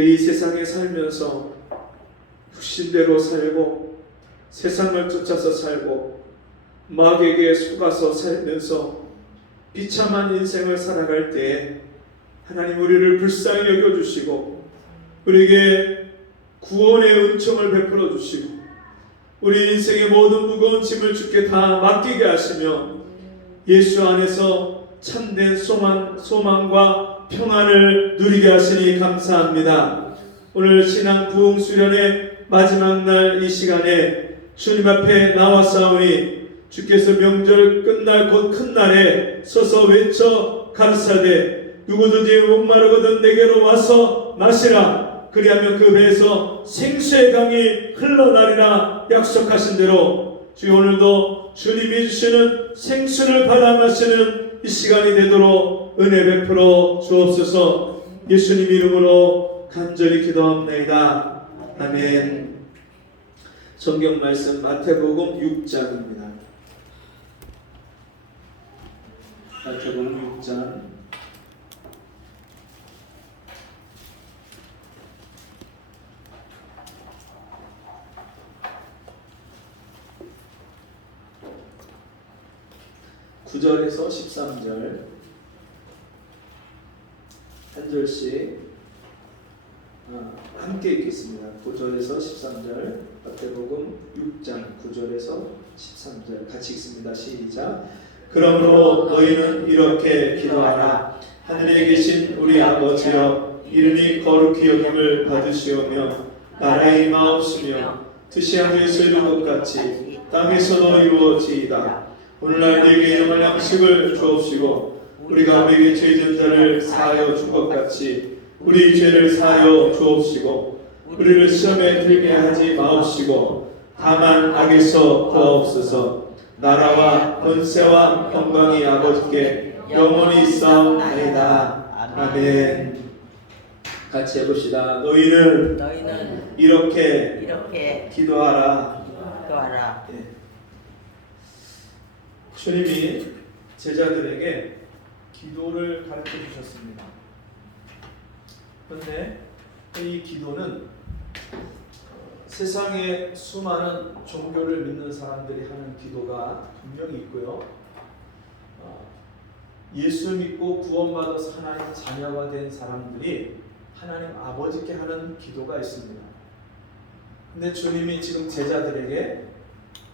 이 세상에 살면서 육신대로 살고 세상을 쫓아서 살고 마귀에게 속아서 살면서 비참한 인생을 살아갈 때 하나님 우리를 불쌍히 여겨주시고 우리에게 구원의 은총을 베풀어 주시고 우리 인생의 모든 무거운 짐을 주께 다 맡기게 하시며 예수 안에서 참된 소망과 평안을 누리게 하시니 감사합니다. 오늘 신앙 부흥 수련의 마지막 날 이 시간에 주님 앞에 나와싸우니 주께서 명절 끝날 곧 큰 날에 서서 외쳐 가르사대 누구든지 목마르거든 내게로 와서 마시라. 그리하면 그 배에서 생수의 강이 흘러나리라 약속하신 대로 주여 오늘도 주님이 주시는 생수를 받아 마시는 이 시간이 되도록 은혜 베풀어 주옵소서. 예수님 이름으로 간절히 기도합니다. 아멘. 성경 말씀 마태복음 6장입니다. 마태복음 6장 9절에서 13절 한 절씩 함께 읽겠습니다. 9절에서 13절 마태복음 6장 9절에서 13절 같이 읽습니다. 시작. 그러므로 너희는 이렇게 기도하라. 하늘에 계신 우리 아버지여 이름이 거룩히 여김을 받으시오며 나라의 임하옵시며 뜻이 하늘에서 이룬 것 같이 땅에서도 이루어지이다. 오늘날 내게 영원한 양식을 주옵시고 우리가 우리에게 죄진 자를 사하여 준 것 같이 우리 죄를 사하여 주옵시고 우리를 시험에 들게 하지 마옵시고 다만 악에서 구하옵소서. 나라와 권세와 영광이 아버지께 영원히 있사옵나이다. 아멘. 같이 해봅시다. 너희는 이렇게 기도하라. 네. 주님이 제자들에게 기도를 가르쳐 주셨습니다. 그런데 이 기도는 세상에 수많은 종교를 믿는 사람들이 하는 기도가 분명히 있고요. 예수 믿고 구원받아서 하나님 자녀가 된 사람들이 하나님 아버지께 하는 기도가 있습니다. 근데 주님이 지금 제자들에게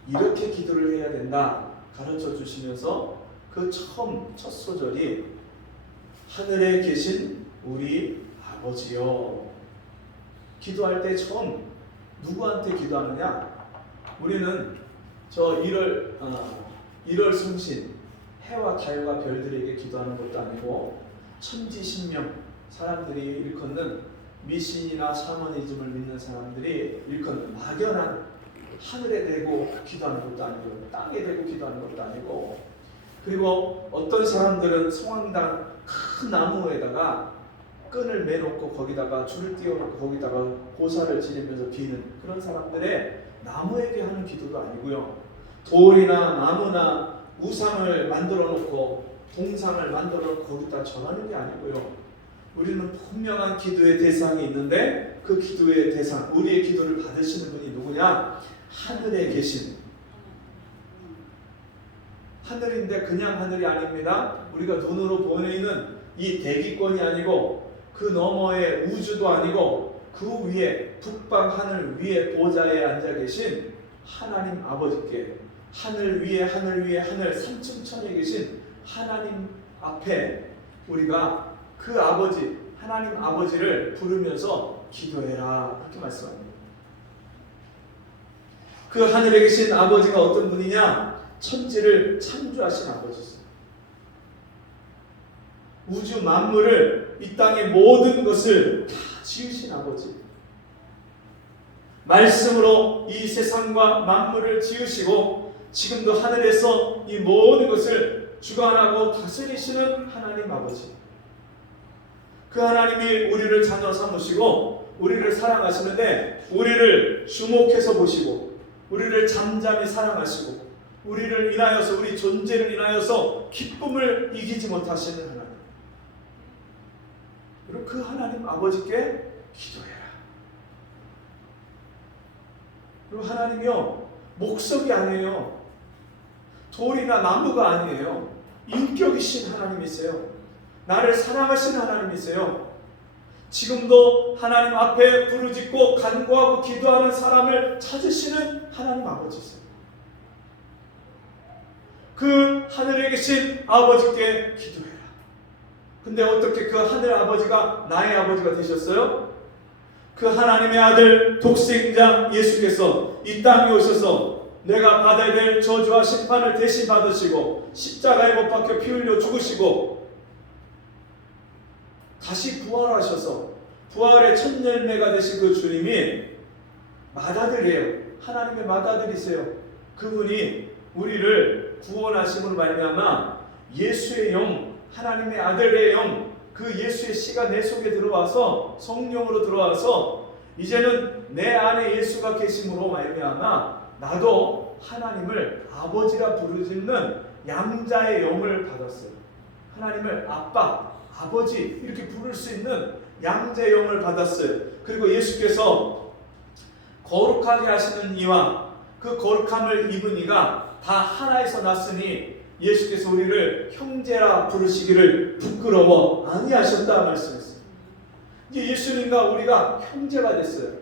이렇게 기도를 해야 된다 가르쳐 주시면서 그 첫 소절이 하늘에 계신 우리 아버지요. 기도할 때 처음 누구한테 기도하느냐? 우리는 저 1월 성신 해와 달과 별들에게 기도하는 것도 아니고 천지신명 사람들이 일컫는 미신이나 샤머니즘을 믿는 사람들이 일컫는 막연한 하늘에 대고 기도하는 것도 아니고 땅에 대고 기도하는 것도 아니고 그리고 어떤 사람들은 성황당 큰 나무에다가 끈을 매놓고 거기다가 줄을 띄워놓고 거기다가 고사를 지내면서 비는 그런 사람들의 나무에게 하는 기도도 아니고요. 돌이나 나무나 우상을 만들어 놓고 동상을 만들어 놓고 거기다 전하는 게 아니고요. 우리는 분명한 기도의 대상이 있는데 그 기도의 대상, 우리의 기도를 받으시는 분이 누구냐? 하늘에 계신 하늘인데 그냥 하늘이 아닙니다. 우리가 눈으로 보이는 이 대기권이 아니고 그 너머의 우주도 아니고 그 위에 북방 하늘 위에 보좌에 앉아 계신 하나님 아버지께 하늘 위에 하늘 삼층천에 계신 하나님 앞에 우리가 그 아버지 하나님 아버지를 부르면서 기도해라 이렇게 말씀합니다. 그 하늘에 계신 아버지가 어떤 분이냐? 천지를 창조하신 아버지였어요. 우주 만물을 이 땅의 모든 것을 다 지으신 아버지. 말씀으로 이 세상과 만물을 지으시고 지금도 하늘에서 이 모든 것을 주관하고 다스리시는 하나님 아버지. 그 하나님이 우리를 자녀 삼으시고 우리를 사랑하시는데 우리를 주목해서 보시고 우리를 잠잠히 사랑하시고 우리를 인하여서 우리 존재를 인하여서 기쁨을 이기지 못하시는 하나님. 그리고 그 하나님 아버지께 기도해라. 그리고 하나님이요, 목석이 아니에요. 돌이나 나무가 아니에요. 인격이신 하나님이세요. 나를 사랑하신 하나님이세요. 지금도 하나님 앞에 부르짖고 간구하고 기도하는 사람을 찾으시는 하나님 아버지세요. 그 하늘에 계신 아버지께 기도해라. 근데 어떻게 그 하늘 아버지가 나의 아버지가 되셨어요? 그 하나님의 아들 독생자 예수께서 이 땅에 오셔서 내가 받아야 될 저주와 심판을 대신 받으시고 십자가에 못 박혀 피 흘려 죽으시고 다시 부활하셔서 부활의 첫 열매가 되신 그 주님이 맏아들이에요. 하나님의 맏아들이세요. 그분이 우리를 구원하심으로 말미암아 예수의 영, 하나님의 아들의 영, 그 예수의 씨가 내 속에 들어와서 성령으로 들어와서 이제는 내 안에 예수가 계심으로 말미암아 나도 하나님을 아버지라 부르짖는 양자의 영을 받았어요. 하나님을 아빠, 아버지 이렇게 부를 수 있는 양자의 영을 받았어요. 그리고 예수께서 거룩하게 하시는 이와 그 거룩함을 입은 이가 다 하나에서 났으니 예수께서 우리를 형제라 부르시기를 부끄러워 아니하셨다 말씀했어요. 이제 예수님과 우리가 형제가 됐어요.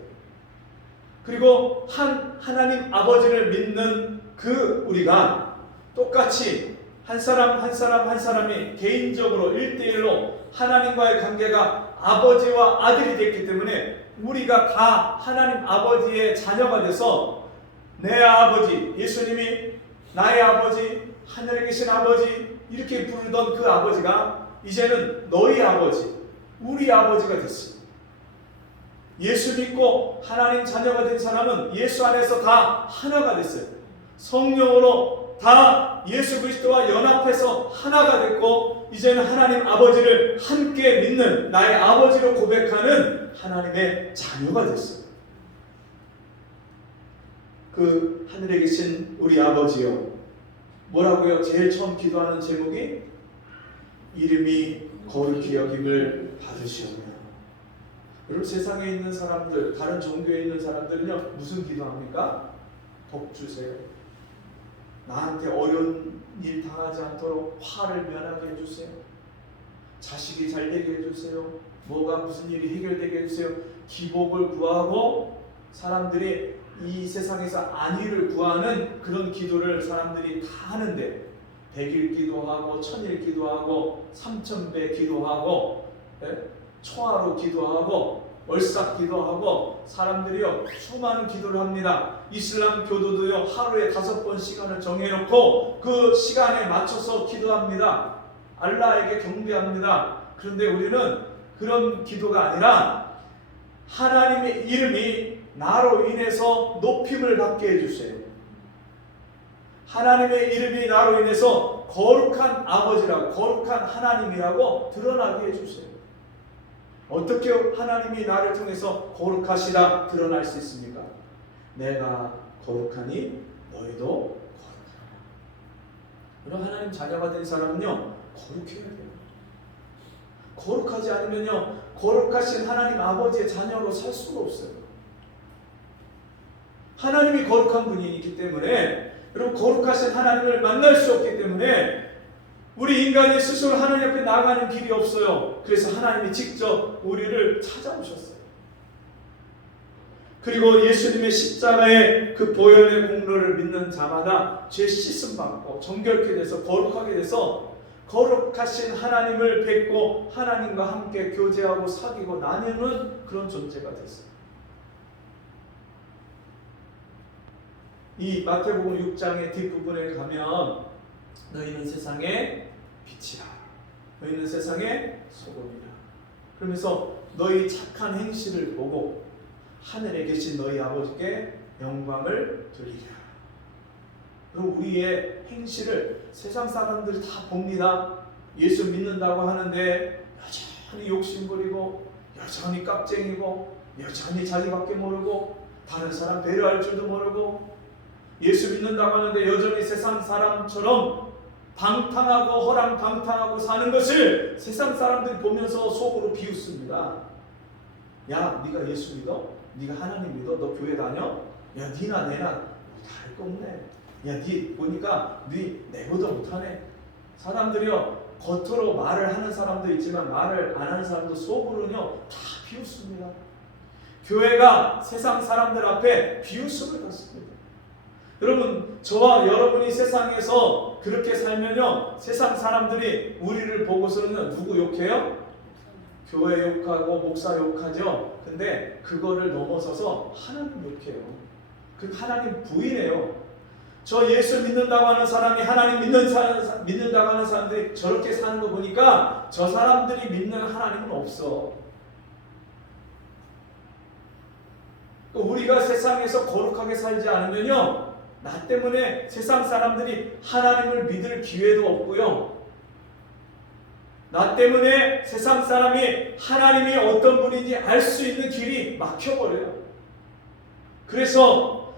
그리고 하나님 아버지를 믿는 그 우리가 똑같이 한 사람이 개인적으로 1대1로 하나님과의 관계가 아버지와 아들이 됐기 때문에 우리가 다 하나님 아버지의 자녀가 돼서 내 아버지, 예수님이 나의 아버지, 하늘에 계신 아버지 이렇게 부르던 그 아버지가 이제는 너희 아버지, 우리 아버지가 됐습니다. 예수 믿고 하나님 자녀가 된 사람은 예수 안에서 다 하나가 됐어요. 성령으로 다 예수 그리스도와 연합해서 하나가 됐고 이제는 하나님 아버지를 함께 믿는 나의 아버지로 고백하는 하나님의 자녀가 됐어요. 그 하늘에 계신 우리 아버지요, 뭐라고요? 제일 처음 기도하는 제목이 이름이 거룩히 여김을 받으시오며. 여러분 세상에 있는 사람들, 다른 종교에 있는 사람들은요 무슨 기도합니까? 복 주세요. 나한테 어려운 일 당하지 않도록 화를 면하게 해주세요. 자식이 잘 되게 해주세요. 뭐가 무슨 일이 해결되게 해주세요. 기복을 구하고 사람들이 이 세상에서 안위를 구하는 그런 기도를 사람들이 다 하는데 100일 기도하고 1000일 기도하고 3000배 기도하고 초하루 기도하고 월삭 기도하고 사람들이요 수많은 기도를 합니다. 이슬람 교도도요 하루에 5번 시간을 정해놓고 그 시간에 맞춰서 기도합니다. 알라에게 경배합니다. 그런데 우리는 그런 기도가 아니라 하나님의 이름이 나로 인해서 높임을 받게 해주세요. 하나님의 이름이 나로 인해서 거룩한 아버지라고, 거룩한 하나님이라고 드러나게 해주세요. 어떻게 하나님이 나를 통해서 거룩하시다 드러날 수 있습니까? 내가 거룩하니 너희도 거룩하라. 그럼 하나님 자녀가 된 사람은요 거룩해야 돼요. 거룩하지 않으면요 거룩하신 하나님 아버지의 자녀로 살 수가 없어요. 하나님이 거룩한 분이기 때문에, 여러분 거룩하신 하나님을 만날 수 없기 때문에 우리 인간이 스스로 하나님 앞에 나아가는 길이 없어요. 그래서 하나님이 직접 우리를 찾아오셨어요. 그리고 예수님의 십자가의 그 보혈의 공로를 믿는 자마다 죄 씻음 받고 정결케 돼서 거룩하게 돼서 거룩하신 하나님을 뵙고 하나님과 함께 교제하고 사귀고 나누는 그런 존재가 됐어요. 이 마태복음 6장의 뒷부분에 가면 너희는 세상의 빛이라, 너희는 세상의 소금이라. 그러면서 너희 착한 행실을 보고 하늘에 계신 너희 아버지께 영광을 돌리라. 그리고 우리의 행실을 세상 사람들이 다 봅니다. 예수 믿는다고 하는데 여전히 욕심부리고 여전히 깍쟁이고 여전히 자기밖에 모르고 다른 사람 배려할 줄도 모르고 예수 믿는다고 하는데 여전히 세상 사람처럼 방탕하고 허랑방탕하고 사는 것을 세상 사람들이 보면서 속으로 비웃습니다. 야, 네가 예수 믿어? 네가 하나님 믿어? 너 교회 다녀? 야, 니나 내나 다 할 거 없네. 야, 니 보니까 니 내보다 못하네. 사람들이요, 겉으로 말을 하는 사람도 있지만 말을 안 하는 사람도 속으로는요 다 비웃습니다. 교회가 세상 사람들 앞에 비웃음을 받습니다. 여러분, 저와 여러분이 세상에서 그렇게 살면요, 세상 사람들이 우리를 보고서는 누구 욕해요? 교회 욕하고 목사 욕하죠. 근데 그거를 넘어서서 하나님 욕해요. 그 하나님 부인해요. 저 예수 믿는다고 하는 사람이 하나님 믿는다고 하는 사람들이 저렇게 사는 거 보니까 저 사람들이 믿는 하나님은 없어. 우리가 세상에서 거룩하게 살지 않으면요, 나 때문에 세상 사람들이 하나님을 믿을 기회도 없고요, 나 때문에 세상 사람이 하나님이 어떤 분인지 알 수 있는 길이 막혀버려요. 그래서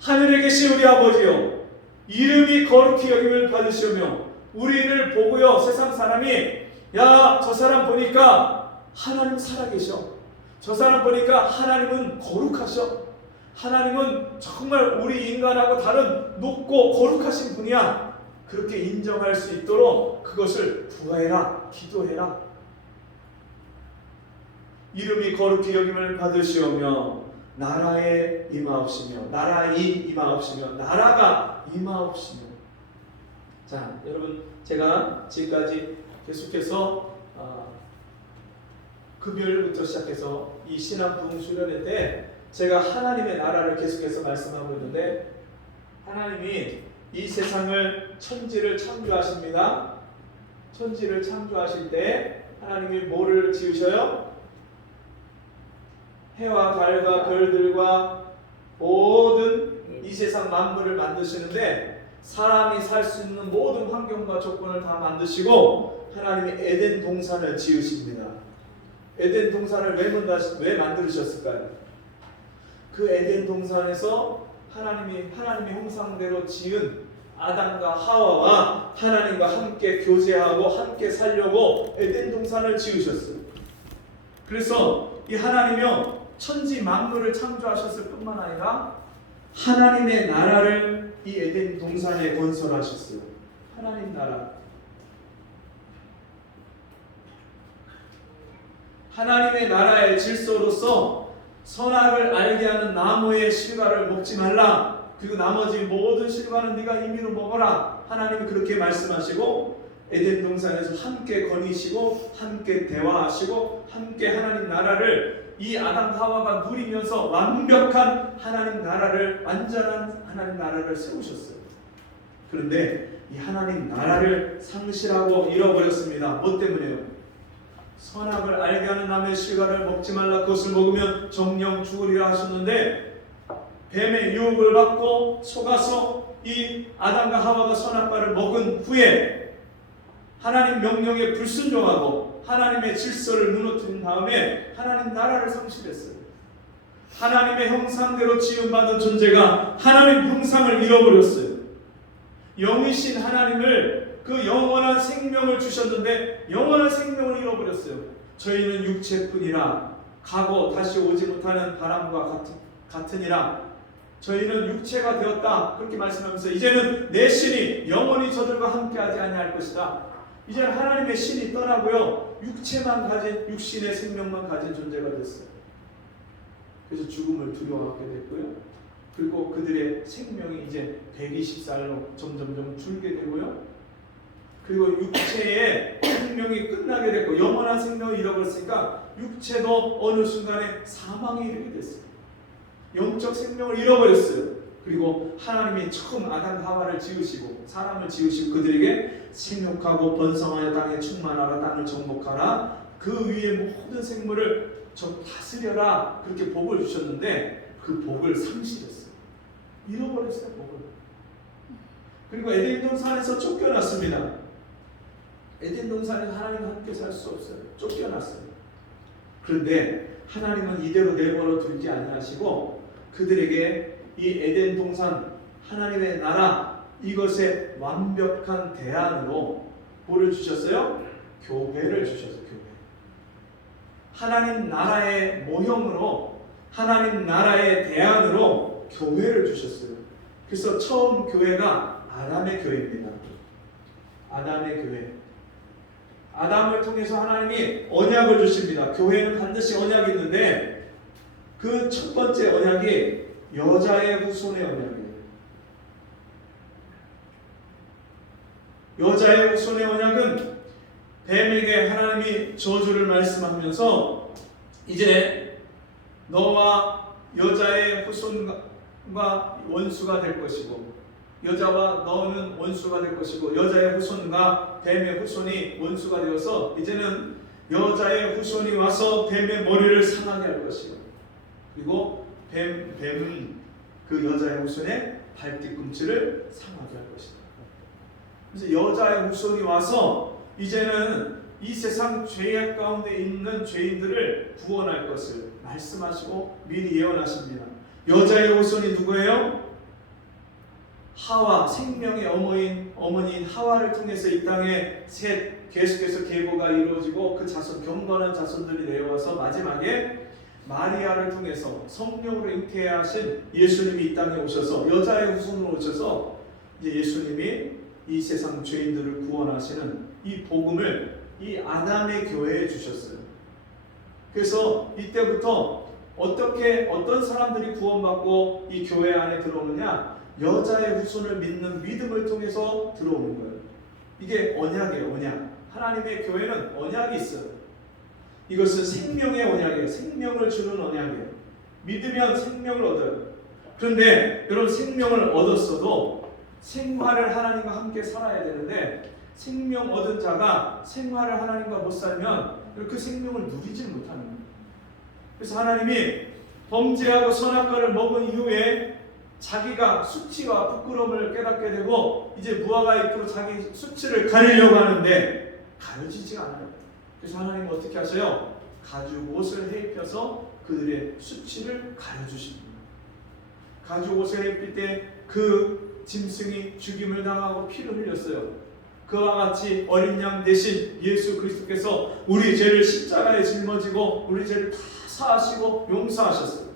하늘에 계신 우리 아버지요, 이름이 거룩히 여김을 받으시오며 우리를 보고요, 세상 사람이 야, 저 사람 보니까 하나님 살아계셔, 저 사람 보니까 하나님은 거룩하셔, 하나님은 정말 우리 인간하고 다른 높고 거룩하신 분이야, 그렇게 인정할 수 있도록 그것을 구해라, 기도해라. 이름이 거룩히 여김을 받으시오며 나라에 임하옵시며, 나라이 임하옵시며, 나라가 임하옵시며. 자, 여러분, 제가 지금까지 계속해서 금요일부터 시작해서 이 신학 부흥 수련회 때 제가 하나님의 나라를 계속해서 말씀하고 있는데, 하나님이 이 세상을, 천지를 창조하십니다. 천지를 창조하실 때 하나님이 뭐를 지으셔요? 해와 달과 별들과 모든 이 세상 만물을 만드시는데, 사람이 살 수 있는 모든 환경과 조건을 다 만드시고 하나님이 에덴 동산을 지으십니다. 에덴 동산을 왜 만드셨을까요? 그 에덴 동산에서 하나님의 형상대로 지은 아담과 하와와 하나님과 함께 교제하고 함께 살려고 에덴 동산을 지으셨어요. 그래서 이 하나님이요, 천지 만물을 창조하셨을 뿐만 아니라 하나님의 나라를 이 에덴 동산에 건설하셨어요. 하나님 나라. 하나님의 나라의 질서로서 선악을 알게 하는 나무의 실과를 먹지 말라. 그리고 나머지 모든 실과는 네가 임의로 먹어라. 하나님이 그렇게 말씀하시고 에덴 동산에서 함께 거니시고 함께 대화하시고 함께 하나님 나라를 이 아담 하와가 누리면서 완벽한 하나님 나라를, 완전한 하나님 나라를 세우셨어요. 그런데 이 하나님 나라를 상실하고 잃어버렸습니다. 뭐 때문에요? 선악을 알게 하는 나무의 실과를 먹지 말라. 그것을 먹으면 정령 죽으리라 하셨는데, 뱀의 유혹을 받고 속아서 이 아담과 하와가 선악과를 먹은 후에 하나님 명령에 불순종하고 하나님의 질서를 무너뜨린 다음에 하나님 나라를 상실했어요. 하나님의 형상대로 지음받은 존재가 하나님 형상을 잃어버렸어요. 영이신 하나님을, 그 영원한 생명을 주셨는데 영원한 생명을 잃어버렸어요. 저희는 육체뿐이라 가고 다시 오지 못하는 바람과 같으니라. 저희는 육체가 되었다, 그렇게 말씀하면서 이제는 내 신이 영원히 저들과 함께하지 아니할 것이다. 이제는 하나님의 신이 떠나고요, 육체만 가진, 육신의 생명만 가진 존재가 됐어요. 그래서 죽음을 두려워하게 됐고요, 그리고 그들의 생명이 이제 120살로 점점점 줄게 되고요, 그리고 육체의 생명이 끝나게 됐고 영원한 생명을 잃어버렸으니까 육체도 어느 순간에 사망에 이르게 됐어요. 영적 생명을 잃어버렸어요. 그리고 하나님이 처음 아담 하와를 지으시고 사람을 지으시고 그들에게 생육하고 번성하여 땅에 충만하라, 땅을 정복하라, 그 위에 모든 생물을 다스려라, 그렇게 복을 주셨는데 그 복을 상실했어요. 잃어버렸어요, 복을. 그리고 에덴 동산에서 쫓겨났습니다. 에덴 동산에서 하나님과 함께 살 수 없어요. 쫓겨났어요. 그런데 하나님은 이대로 내버려 두지 아니하시고 그들에게 이 에덴 동산, 하나님의 나라, 이것의 완벽한 대안으로 뭐를 주셨어요? 교회를 주셨어요. 교회. 하나님 나라의 모형으로, 하나님 나라의 대안으로 교회를 주셨어요. 그래서 처음 교회가 아담의 교회입니다. 아담의 교회. 아담을 통해서 하나님이 언약을 주십니다. 교회는 반드시 언약이 있는데 그 첫 번째 언약이 여자의 후손의 언약이에요. 여자의 후손의 언약은 뱀에게 하나님이 저주를 말씀하면서 이제 너와 여자의 후손과 원수가 될 것이고, 여자와 너는 원수가 될 것이고, 여자의 후손과 뱀의 후손이 원수가 되어서 이제는 여자의 후손이 와서 뱀의 머리를 상하게 할 것이고, 그리고 뱀은 그 여자의 후손의 발뒤꿈치를 상하게 할 것이다. 그래서 여자의 후손이 와서 이제는 이 세상 죄악 가운데 있는 죄인들을 구원할 것을 말씀하시고 미리 예언하십니다. 여자의 후손이 누구예요? 하와, 생명의 어머니인 하와를 통해서 이 땅에 계속해서 계보가 이루어지고 그 자손, 경건한 자손들이 내려와서 마지막에 마리아를 통해서 성령으로 잉태하신 예수님이 이 땅에 오셔서 여자의 후손으로 오셔서 이제 예수님이 이 세상 죄인들을 구원하시는 이 복음을 이 아담의 교회에 주셨어요. 그래서 이때부터 어떤 사람들이 구원받고 이 교회 안에 들어오느냐? 여자의 후손을 믿는 믿음을 통해서 들어오는 거예요. 이게 언약이에요. 언약. 하나님의 교회는 언약이 있어요. 이것은 생명의 언약이에요. 생명을 주는 언약이에요. 믿으면 생명을 얻어요. 그런데 여러분, 생명을 얻었어도 생활을 하나님과 함께 살아야 되는데 생명 얻은 자가 생활을 하나님과 못 살면 그 생명을 누리지 못하는 거예요. 그래서 하나님이 범죄하고 선악과를 먹은 이후에 자기가 수치와 부끄러움을 깨닫게 되고 이제 무화과 잎으로 자기 수치를 가리려고 하는데 가려지지 않아요. 그래서 하나님은 어떻게 하세요? 가죽 옷을 해입혀서 그들의 수치를 가려주십니다. 가죽 옷을 해입힐 때 그 짐승이 죽임을 당하고 피를 흘렸어요. 그와 같이 어린 양 대신 예수 그리스도께서 우리 죄를 십자가에 짊어지고 우리 죄를 다 사하시고 용서하셨어요.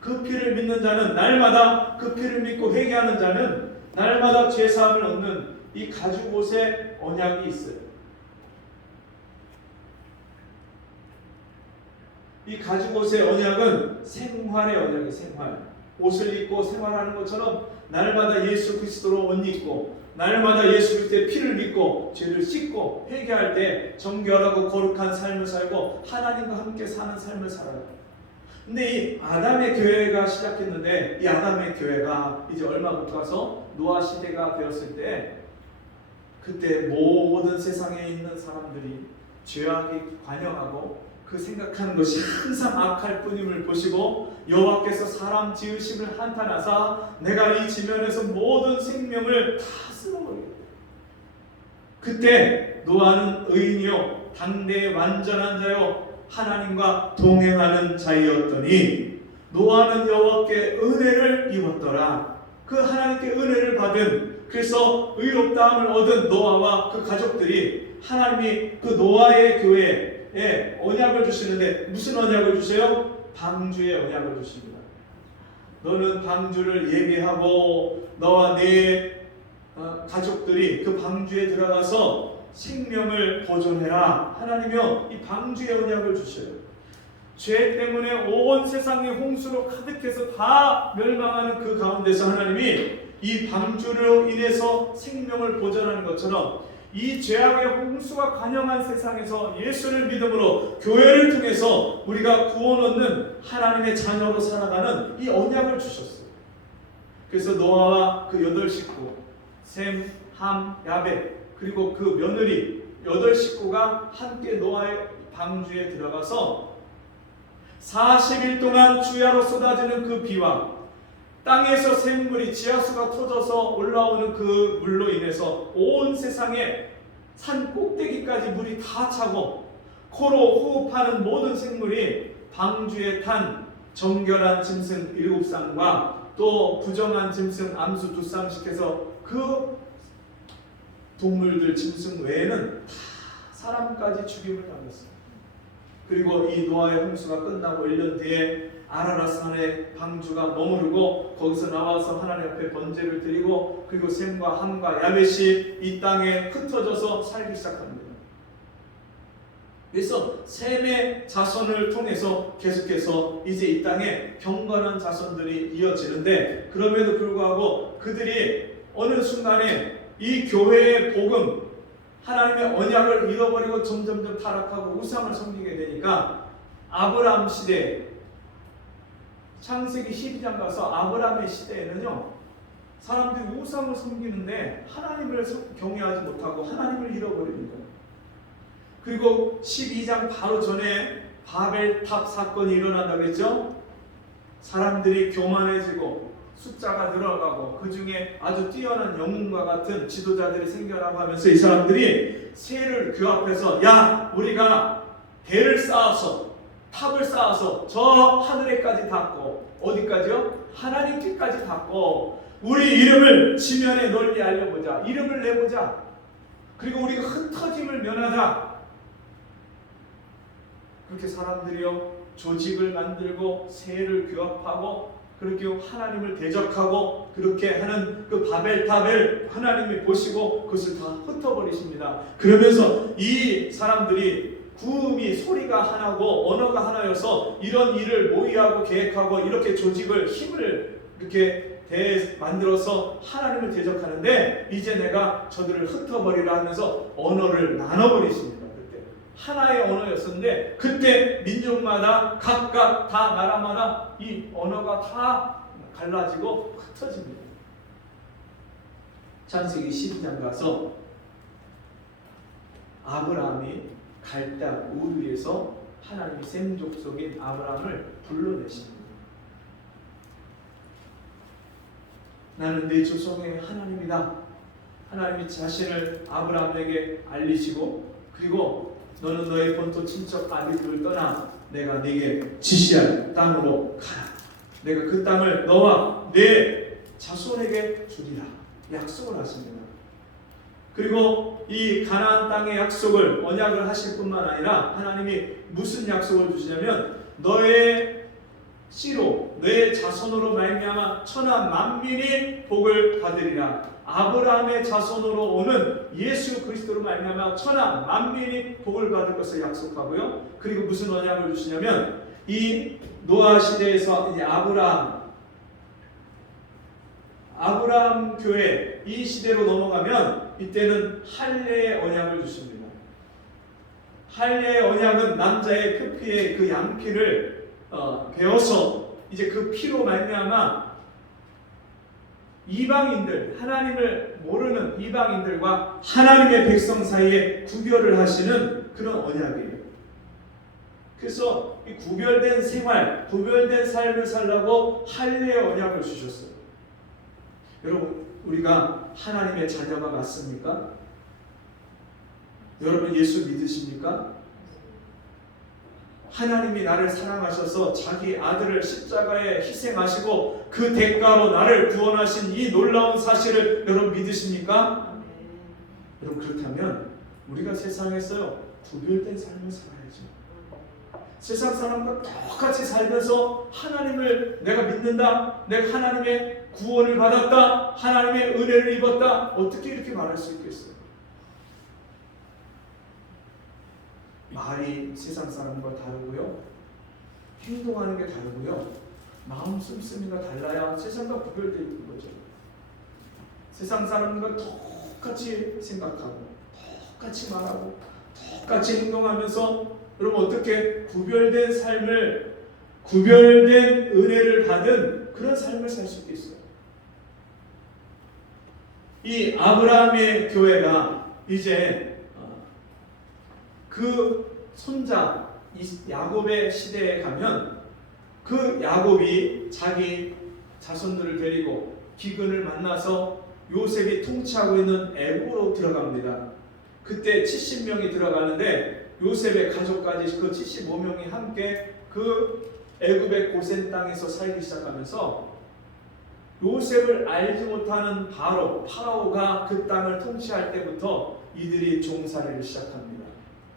그 피를 믿는 자는 날마다, 그 피를 믿고 회개하는 자는 날마다 죄사함을 얻는 이 가죽 옷의 언약이 있어요. 이 가죽 옷의 언약은 생활의 언약이에요. 생활. 옷을 입고 생활하는 것처럼 날마다 예수 그리스도로 옷 입고 날마다 예수 그리스도의 피를 믿고 죄를 씻고 회개할 때 정결하고 거룩한 삶을 살고 하나님과 함께 사는 삶을 살아요. 근데 이 아담의 교회가 시작했는데 이 아담의 교회가 이제 얼마 못 가서 노아 시대가 되었을 때 그때 모든 세상에 있는 사람들이 죄악이 관영하고 그 생각하는 것이 항상 악할 뿐임을 보시고 여호와께서 사람 지으심을 한탄하사 내가 이 지면에서 모든 생명을 다 쓸어버리겠다. 그때 노아는 의인이요 당대의 완전한 자요 하나님과 동행하는 자이었더니 노아는 여호와께 은혜를 입었더라. 그 하나님께 은혜를 받은, 그래서 의롭다함을 얻은 노아와 그 가족들이 하나님이 그 노아의 교회에 언약을 주시는데 무슨 언약을 주세요? 방주의 언약을 주십니다. 너는 방주를 예비하고 너와 네 가족들이 그 방주에 들어가서 생명을 보존해라. 하나님이요 이 방주의 언약을 주셔요. 죄 때문에 온 세상이 홍수로 가득해서 다 멸망하는 그 가운데서 하나님이 이 방주로 인해서 생명을 보존하는 것처럼 이 죄악의 홍수가 관영한 세상에서 예수를 믿음으로 교회를 통해서 우리가 구원 얻는 하나님의 자녀로 살아가는 이 언약을 주셨어요. 그래서 노아와 그 8식구 셈, 함, 야벳 그리고 그 며느리 8식구가 함께 노아의 방주에 들어가서 40일 동안 주야로 쏟아지는 그 비와 땅에서 샘물이 지하수가 터져서 올라오는 그 물로 인해서 온 세상에 산 꼭대기까지 물이 다 차고 코로 호흡하는 모든 생물이 방주에 탄 정결한 짐승 7쌍과 또 부정한 짐승 암수 2쌍씩 해서 그 동물들 짐승 외에는 다 사람까지 죽임을 당했어요. 그리고 이 노아의 홍수가 끝나고 1년 뒤에 아라랏산에 방주가 머무르고 거기서 나와서 하나님 앞에 번제를 드리고 그리고 셈과 함과 야벳이 이 땅에 흩어져서 살기 시작합니다. 그래서 셈의 자손을 통해서 계속해서 이제 이 땅에 경건한 자손들이 이어지는데 그럼에도 불구하고 그들이 어느 순간에 이 교회의 복음 하나님의 언약을 잃어버리고 점점점 타락하고 우상을 섬기게 되니까 아브라함 시대 창세기 12장 가서 아브라함의 시대에는요 사람들이 우상을 섬기는데 하나님을 경외하지 못하고 하나님을 잃어버리는 거예요. 그리고 12장 바로 전에 바벨탑 사건이 일어난다고 했죠. 사람들이 교만해지고 숫자가 늘어가고 그 중에 아주 뛰어난 영웅과 같은 지도자들이 생겨나고 하면서 이 사람들이 새를 규합해서 야 우리가 대를 쌓아서 탑을 쌓아서 저 하늘에까지 닿고 어디까지요? 하나님께까지 닿고 우리 이름을 지면에 널리 알려보자. 이름을 내보자. 그리고 우리가 흩어짐을 면하자. 그렇게 사람들이요 조직을 만들고 새를 규합하고 그렇게 하나님을 대적하고 그렇게 하는 그 바벨탑을 하나님이 보시고 그것을 다 흩어버리십니다. 그러면서 이 사람들이 구음이 소리가 하나고 언어가 하나여서 이런 일을 모의하고 계획하고 이렇게 조직을 힘을 이렇게 만들어서 하나님을 대적하는데 이제 내가 저들을 흩어버리라 하면서 언어를 나눠버리십니다. 그때 하나의 언어였었는데 그때 민족마다 각각 다 나라마다 이 언어가 다 갈라지고 흩어집니다. 창세기 12장 가서 아브라함이 갈대아 울 위에서 하나님이 셈 족속인 아브라함을 불러내십니다. 나는 네 조상의 하나님이다. 하나님이 자신을 아브라함에게 알리시고 그리고 너는 너의 본토 친척 아비들을 떠나 내가 네게 지시할 땅으로 가라. 내가 그 땅을 너와 네 자손에게 주리라. 약속을 하십니다. 그리고 이 가나안 땅의 약속을 언약을 하실 뿐만 아니라 하나님이 무슨 약속을 주시냐면 너의 씨로 너의 자손으로 말미암아 천하 만민이 복을 받으리라. 아브라함의 자손으로 오는 예수 그리스도로 말미암아 천하 만민이 복을 받을 것을 약속하고요. 그리고 무슨 언약을 주시냐면 이 노아 시대에서 이제 아브라함 교회 이 시대로 넘어가면 이때는 할례의 언약을 주십니다. 할례의 언약은 남자의 표피의 그 양피를 베어서 이제 그 피로 말미암아 이방인들 하나님을 모르는 이방인들과 하나님의 백성 사이에 구별을 하시는 그런 언약이에요. 그래서 이 구별된 생활, 구별된 삶을 살라고 할례의 언약을 주셨어요. 여러분, 우리가 하나님의 자녀가 맞습니까? 여러분 예수 믿으십니까? 하나님이 나를 사랑하셔서 자기 아들을 십자가에 희생하시고 그 대가로 나를 구원하신 이 놀라운 사실을 여러분 믿으십니까? 여러분 그렇다면 우리가 세상에서 구별된 삶을 살아야죠. 세상 사람과 똑같이 살면서 하나님을 내가 믿는다, 내가 하나님의 구원을 받았다, 하나님의 은혜를 입었다, 어떻게 이렇게 말할 수 있겠어요? 말이 세상 사람과 다르고요, 행동하는 게 다르고요, 마음 씀씀이가 달라야 세상과 구별되어 있는 거죠. 세상 사람과 똑같이 생각하고 똑같이 말하고 똑같이 행동하면서 여러분 어떻게 구별된 삶을, 구별된 은혜를 받은 그런 삶을 살 수 있겠어요? 이 아브라함의 교회가 이제 그 손자 야곱의 시대에 가면 그 야곱이 자기 자손들을 데리고 기근을 만나서 요셉이 통치하고 있는 애굽으로 들어갑니다. 그때 70명이 들어가는데 요셉의 가족까지 그 75명이 함께 그 애굽의 고센 땅에서 살기 시작하면서 요셉을 알지 못하는 파라오가 그 땅을 통치할 때부터 이들이 종살이를 시작합니다.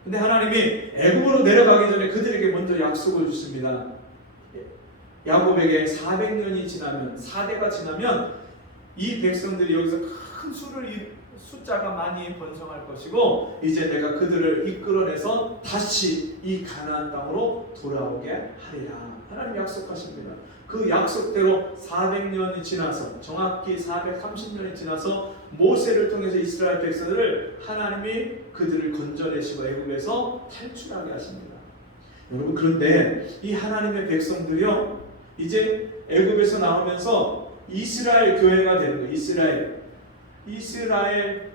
근데 하나님이 애굽으로 내려가기 전에 그들에게 먼저 약속을 주십니다. 야곱에게 400년이 지나면, 4대가 지나면 이 백성들이 여기서 큰 숫자가 많이 번성할 것이고, 이제 내가 그들을 이끌어내서 다시 이 가나안 땅으로 돌아오게 하리라. 하나님 약속하십니다. 그 약속대로 400년이 지나서, 정확히 430년이 지나서 모세를 통해서 이스라엘 백성들을 하나님이 그들을 건져내시고 애굽에서 탈출하게 하십니다. 여러분, 그런데 이 하나님의 백성들이요, 이제 애굽에서 나오면서 이스라엘 교회가 되는 거예요. 이스라엘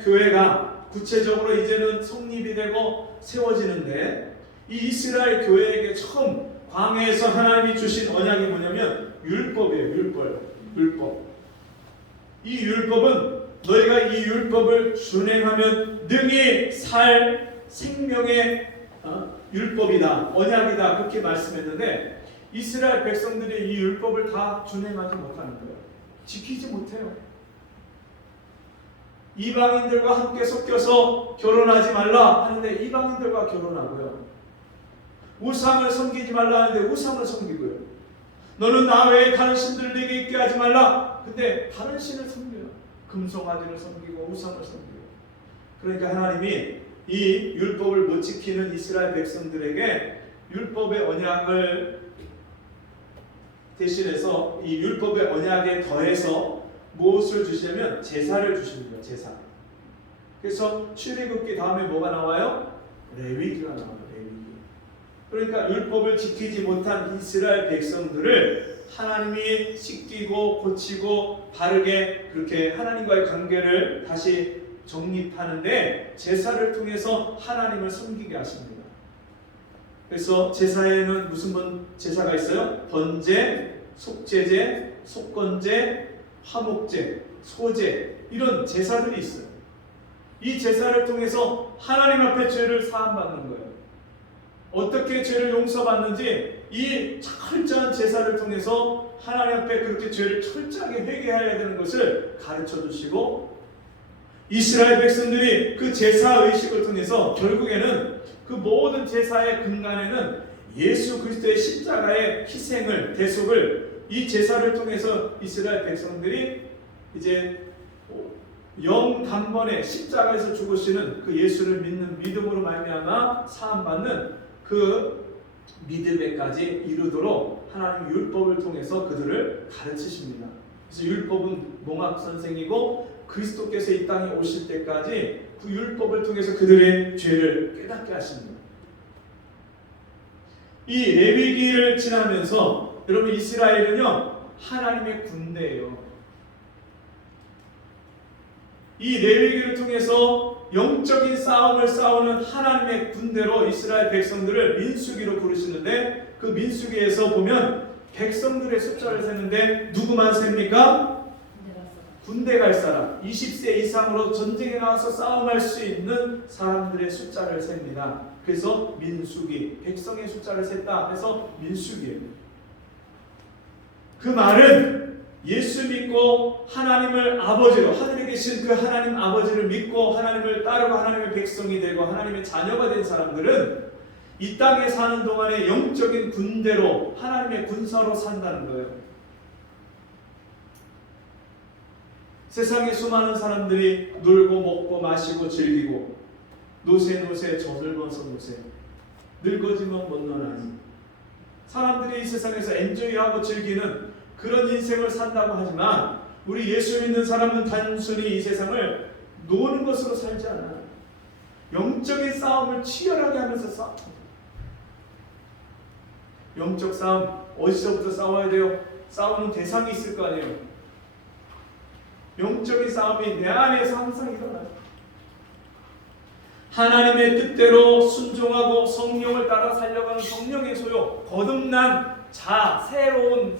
교회가 구체적으로 이제는 성립이 되고 세워지는데, 이 이스라엘 교회에게 처음 광야에서 하나님이 주신 언약이 뭐냐면 율법이에요. 율법. 이 율법은 너희가 이 율법을 준행하면 능히 살 생명의 율법이다, 언약이다, 그렇게 말씀했는데, 이스라엘 백성들이 이 율법을 다 준행하지 못하는 거예요. 지키지 못해요. 이방인들과 함께 섞여서 결혼하지 말라 하는데 이방인들과 결혼하고요. 우상을 섬기지 말라 하는데 우상을 섬기고요. 너는 나 외에 다른 신들을 내게 있게 하지 말라. 근데 다른 신을 섬겨요. 금송아지를 섬기고 우상을 섬기고. 그러니까 하나님이 이 율법을 못 지키는 이스라엘 백성들에게 율법의 언약을 대신해서 이 율법의 언약에 더해서 무엇을 주시냐면 제사를 주십니다. 제사. 그래서 출애굽기 다음에 뭐가 나와요? 레위기가 나와요. 레위기. 그러니까 율법을 지키지 못한 이스라엘 백성들을 하나님이 씻기고 고치고 바르게 그렇게 하나님과의 관계를 다시 정립하는데 제사를 통해서 하나님을 섬기게 하십니다. 그래서 제사에는 무슨 제사가 있어요? 번제, 속죄제, 속건제, 화목제, 소제, 이런 제사들이 있어요. 이 제사를 통해서 하나님 앞에 죄를 사함받는 거예요. 어떻게 죄를 용서받는지 이 철저한 제사를 통해서 하나님 앞에 그렇게 죄를 철저하게 회개해야 되는 것을 가르쳐 주시고, 이스라엘 백성들이 그 제사 의식을 통해서 결국에는 그 모든 제사의 근간에는 예수 그리스도의 십자가의 희생을, 대속을 이 제사를 통해서 이스라엘 백성들이 이제 영단번에 십자가에서 죽으시는 그 예수를 믿는 믿음으로 말미암아 사함받는 그 믿음에까지 이르도록 하나님 율법을 통해서 그들을 가르치십니다. 그래서 율법은 농학 선생이고 그리스도께서 이 땅에 오실 때까지 그 율법을 통해서 그들의 죄를 깨닫게 하십니다. 이 레위기를 지나면서 여러분, 이스라엘은요 하나님의 군대예요. 이 레위기를 통해서 영적인 싸움을 싸우는 하나님의 군대로 이스라엘 백성들을 민수기로 부르시는데, 그 민수기에서 보면 백성들의 숫자를 세는데 누구만 셉니까? 군대 갈 사람, 20세 이상으로 전쟁에 나와서 싸움할 수 있는 사람들의 숫자를 셉니다. 그래서 민수기, 백성의 숫자를 셌다 해서 민수기예요. 그 말은 예수 믿고 하나님을 아버지로, 하늘에 계신 그 하나님 아버지를 믿고 하나님을 따르고 하나님의 백성이 되고 하나님의 자녀가 된 사람들은 이 땅에 사는 동안에 영적인 군대로, 하나님의 군사로 산다는 거예요. 세상에 수많은 사람들이 놀고 먹고 마시고 즐기고 노세 젖을 벗어 노세, 늙어지면 못 노나니, 사람들이 이 세상에서 엔조이하고 즐기는 그런 인생을 산다고 하지만, 우리 예수 믿는 사람은 단순히 이 세상을 노는 것으로 살지 않아요. 영적인 싸움을 치열하게 하면서 싸웁니다. 영적 싸움, 어디서부터 싸워야 돼요? 싸우는 대상이 있을 거 아니에요. 영적인 싸움이 내 안에서 항상 일어나요. 하나님의 뜻대로 순종하고 성령을 따라 살려가는 성령의 소욕, 거듭난 자, 새로운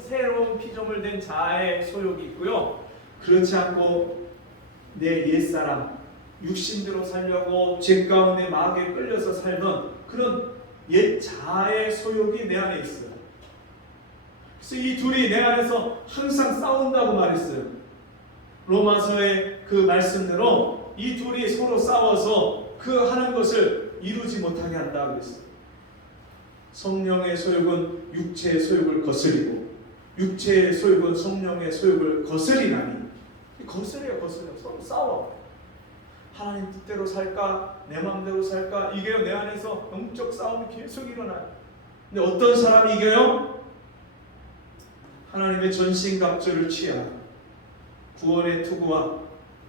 피조물 된 자의 소욕이 있고요. 그렇지 않고 내 옛사람, 육신대로 살려고 죄 가운데 마귀에 끌려서 살던 그런 옛 자의 소욕이 내 안에 있어요. 그래서 이 둘이 내 안에서 항상 싸운다고 말했어요. 로마서의 그 말씀대로 이 둘이 서로 싸워서 그 하는 것을 이루지 못하게 한다 그랬어요. 성령의 소욕은 육체의 소욕을 거스리고 육체의 소욕은 성령의 소욕을 거스리나니 거스려요. 서로 싸워. 하나님 뜻대로 살까 내 마음대로 살까 이게요. 내 안에서 영적 싸움이 계속 일어나요. 근데 어떤 사람이 이겨요? 하나님의 전신갑주를 취하고 구원의 투구와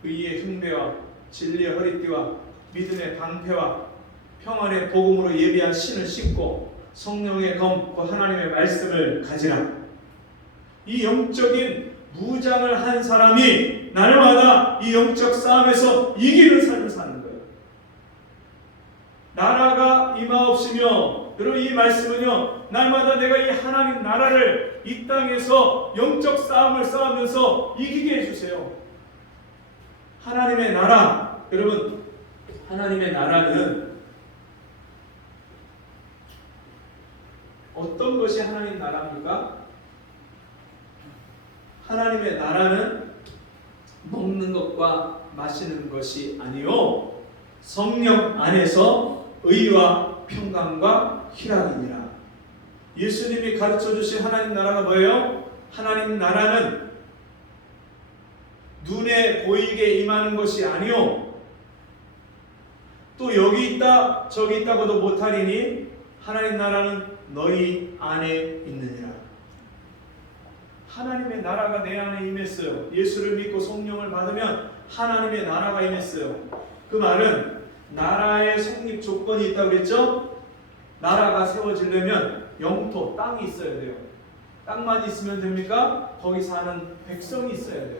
의의 흉배와 진리의 허리띠와 믿음의 방패와 평안의 복음으로 예비한 신을 신고 성령의 검, 그 하나님의 말씀을 가지라. 이 영적인 무장을 한 사람이 날마다 이 영적 싸움에서 이기는 삶을 사는 거예요. 나라가 임하옵시며, 여러분 이 말씀은요, 날마다 내가 이 하나님 나라를 이 땅에서 영적 싸움을 싸우면서 이기게 해주세요. 하나님의 나라, 여러분 하나님의 나라는 어떤 것이 하나님 나라입니까? 하나님의 나라는 먹는 것과 마시는 것이 아니요 성령 안에서 의와 평강과 희락이니라. 예수님이 가르쳐 주신 하나님 나라가 뭐예요? 하나님 나라는 눈에 보이게 임하는 것이 아니요 또 여기 있다 저기 있다고도 못하리니 하나님 나라는 너희 안에 있느니라. 하나님의 나라가 내 안에 임했어요. 예수를 믿고 성령을 받으면 하나님의 나라가 임했어요. 그 말은 나라의 성립 조건이 있다고 그랬죠? 나라가 세워지려면 영토, 땅이 있어야 돼요. 땅만 있으면 됩니까? 거기 사는 백성이 있어야 돼요.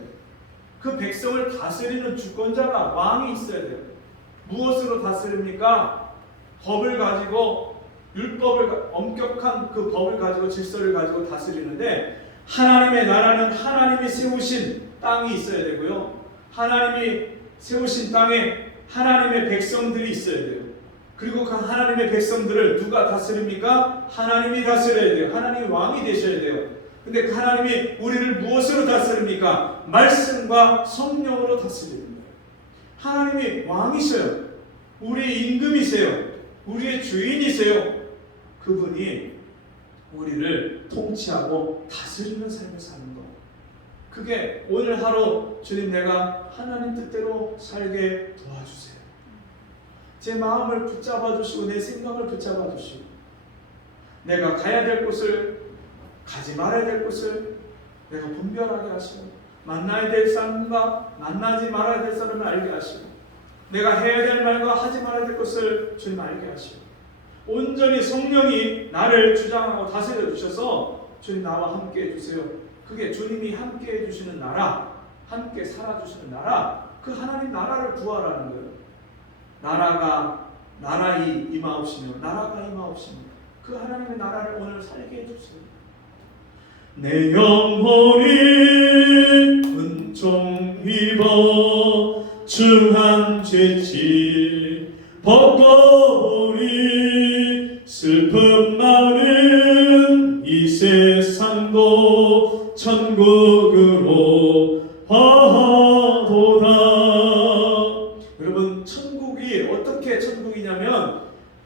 그 백성을 다스리는 주권자가 왕이 있어야 돼요. 무엇으로 다스립니까? 법을 가지고 율법을 엄격한 그 법을 가지고 질서를 가지고 다스리는데 하나님의 나라는 하나님이 세우신 땅이 있어야 되고요. 하나님이 세우신 땅에 하나님의 백성들이 있어야 돼요. 그리고 그 하나님의 백성들을 누가 다스립니까? 하나님이 다스려야 돼요. 하나님이 왕이 되셔야 돼요. 근데 그 하나님이 우리를 무엇으로 다스립니까? 말씀과 성령으로 다스립니다. 하나님이 왕이세요. 우리의 임금이세요. 우리의 주인이세요. 그분이 우리를 통치하고 다스리는 삶을 사는 것. 그게 오늘 하루 주님 내가 하나님 뜻대로 살게 도와주세요. 제 마음을 붙잡아 주시고 내 생각을 붙잡아 주시고 내가 가야 될 곳을 가지 말아야 될 곳을 내가 분별하게 하시고 만나야 될 사람과 만나지 말아야 될 사람을 알게 하시고 내가 해야 될 말과 하지 말아야 될 것을 주님 알게 하시고 온전히 성령이 나를 주장하고 다스려 주셔서 주님 나와 함께 해주세요. 그게 주님이 함께 해주시는 나라, 함께 살아주시는 나라, 그 하나님 나라를 구하라는 거예요. 나라이 임하옵시며 나라가 임하옵시며 그 하나님의 나라를 오늘 살게 해주세요. 내 영혼이 은총 입어 중한 죄질 벗고리 슬픔 많은 이 세상도 천국으로 하도다. 여러분 천국이 어떻게 천국이냐면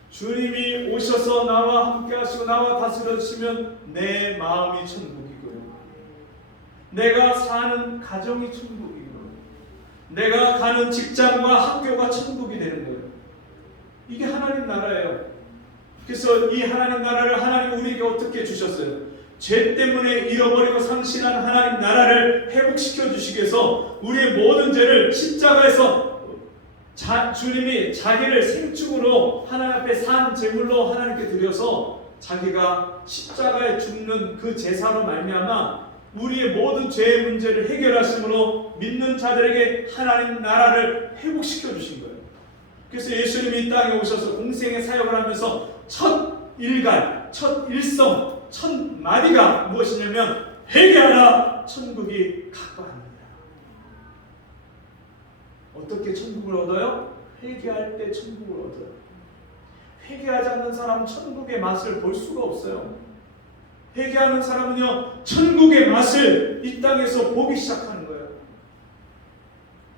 주님이 오셔서 나와 함께 하시고 나와 다스려 주시면 내 마음이 천국이고요. 내가 사는 가정이 천국이고요. 내가 가는 직장과 학교가 천국이 되는 거예요. 이게 하나님 나라예요. 그래서 이 하나님 나라를 하나님 우리에게 어떻게 주셨어요? 죄 때문에 잃어버리고 상실한 하나님 나라를 회복시켜 주시기 위해서 우리의 모든 죄를 십자가에서 주님이 자기를 생축으로 하나님 앞에 산 제물로 하나님께 드려서 자기가 십자가에 죽는 그 제사로 말미암아 우리의 모든 죄의 문제를 해결하심으로 믿는 자들에게 하나님 나라를 회복시켜 주신 거예요. 그래서 예수님이 이 땅에 오셔서 공생의 사역을 하면서 첫 일갈, 첫 일성, 첫 마디가 무엇이냐면 회개하라, 천국이 가까워합니다. 어떻게 천국을 얻어요? 회개할 때 천국을 얻어요. 회개하지 않는 사람은 천국의 맛을 볼 수가 없어요. 회개하는 사람은요 천국의 맛을 이 땅에서 보기 시작하는 거예요.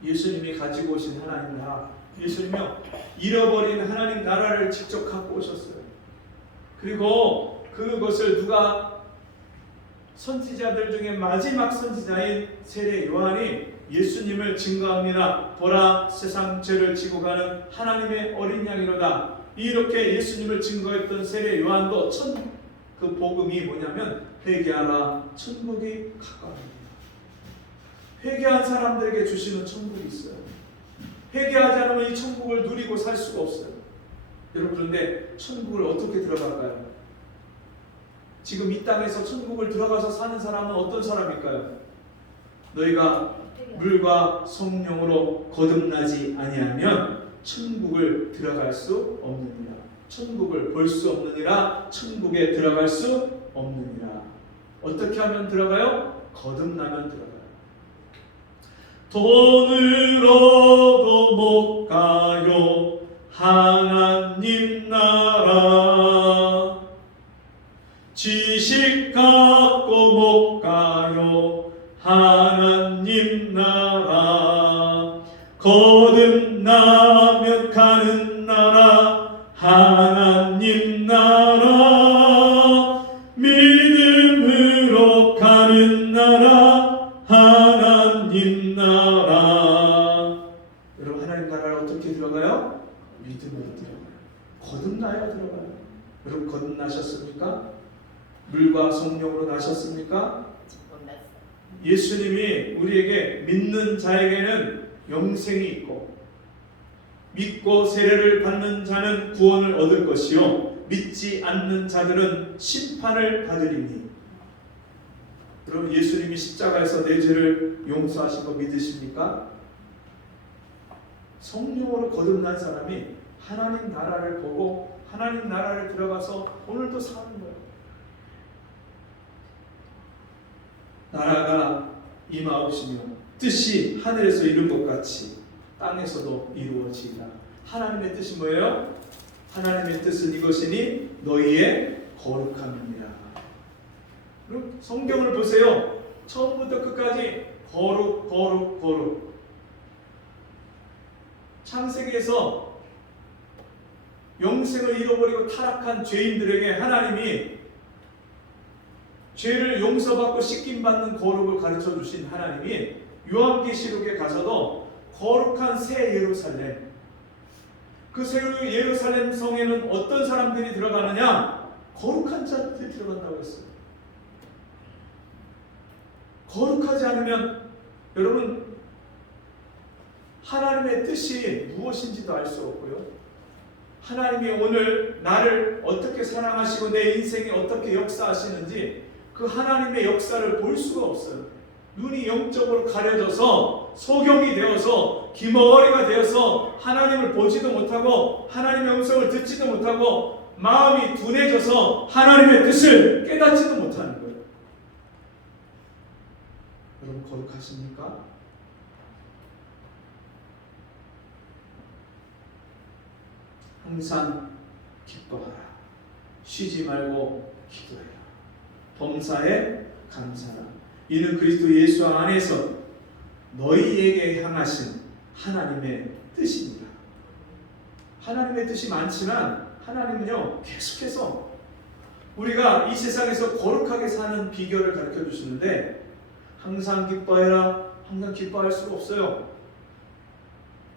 예수님이 가지고 오신 하나님 나라, 예수님이요 잃어버린 하나님 나라를 직접 갖고 오셨어요. 그리고 그것을 누가, 선지자들 중에 마지막 선지자인 세례 요한이 예수님을 증거합니다. 보라, 세상 죄를 지고 가는 하나님의 어린 양이로다. 이렇게 예수님을 증거했던 세례 요한도 그 복음이 뭐냐면 회개하라, 천국이 가까워입니다. 회개한 사람들에게 주시는 천국이 있어요. 회개하지 않으면 이 천국을 누리고 살 수가 없어요. 여러분, 그런데 천국을 어떻게 들어갈까요? 지금 이 땅에서 천국을 들어가서 사는 사람은 어떤 사람일까요? 너희가 물과 성령으로 거듭나지 아니하면 천국을 들어갈 수 없느니라. 천국을 볼 수 없느니라. 천국에 들어갈 수 없느니라. 어떻게 하면 들어가요? 거듭나면 들어가요. 돈을 얻어 못 가요 하나님 나라. 지식 갖고 못 가요 하나님 나라. 거듭나면 가는 나라 하나님 나라. 믿음으로 가는 나라 하나님 나라. 여러분, 하나님 나라를 어떻게 들어가요? 믿음으로 들어가요. 거듭나야 들어가요. 여러분, 거듭나셨습니까? 물과 성령으로 나셨습니까? 예수님이 우리에게 믿는 자에게는 영생이 있고, 믿고 세례를 받는 자는 구원을 얻을 것이요 믿지 않는 자들은 심판을 받으리니. 여러분, 예수님이 십자가에서 내 죄를 용서하신 거 믿으십니까? 성령으로 거듭난 사람이 하나님 나라를 보고 하나님 나라를 들어가서 오늘도 사는 거예요. 나라가 임하옵시며 뜻이 하늘에서 이룬 것 같이 땅에서도 이루어지리라. 하나님의 뜻이 뭐예요? 하나님의 뜻은 이것이니 너희의 거룩함이니라. 그럼 성경을 보세요. 처음부터 끝까지 거룩, 거룩, 거룩. 창세기에서 영생을 잃어버리고 타락한 죄인들에게 하나님이 죄를 용서받고 씻김받는 거룩을 가르쳐 주신 하나님이 요한계시록에 가서도 거룩한 새 예루살렘, 그 새 예루살렘 성에는 어떤 사람들이 들어가느냐? 거룩한 자들이 들어간다고 했어요. 거룩하지 않으면 여러분, 하나님의 뜻이 무엇인지도 알 수 없고요, 하나님이 오늘 나를 어떻게 사랑하시고 내 인생에 어떻게 역사하시는지 그 하나님의 역사를 볼 수가 없어요. 눈이 영적으로 가려져서 소경이 되어서 기머거리가 되어서 하나님을 보지도 못하고 하나님의 음성을 듣지도 못하고 마음이 둔해져서 하나님의 뜻을 깨닫지도 못하는 거예요. 여러분, 거룩하십니까? 항상 기뻐하라. 쉬지 말고 기도해라. 범사에 감사하라. 이는 그리스도 예수 안에서 너희에게 향하신 하나님의 뜻입니다. 하나님의 뜻이 많지만 하나님은요, 계속해서 우리가 이 세상에서 거룩하게 사는 비결을 가르쳐 주시는데, 항상 기뻐해라. 항상 기뻐할 수가 없어요.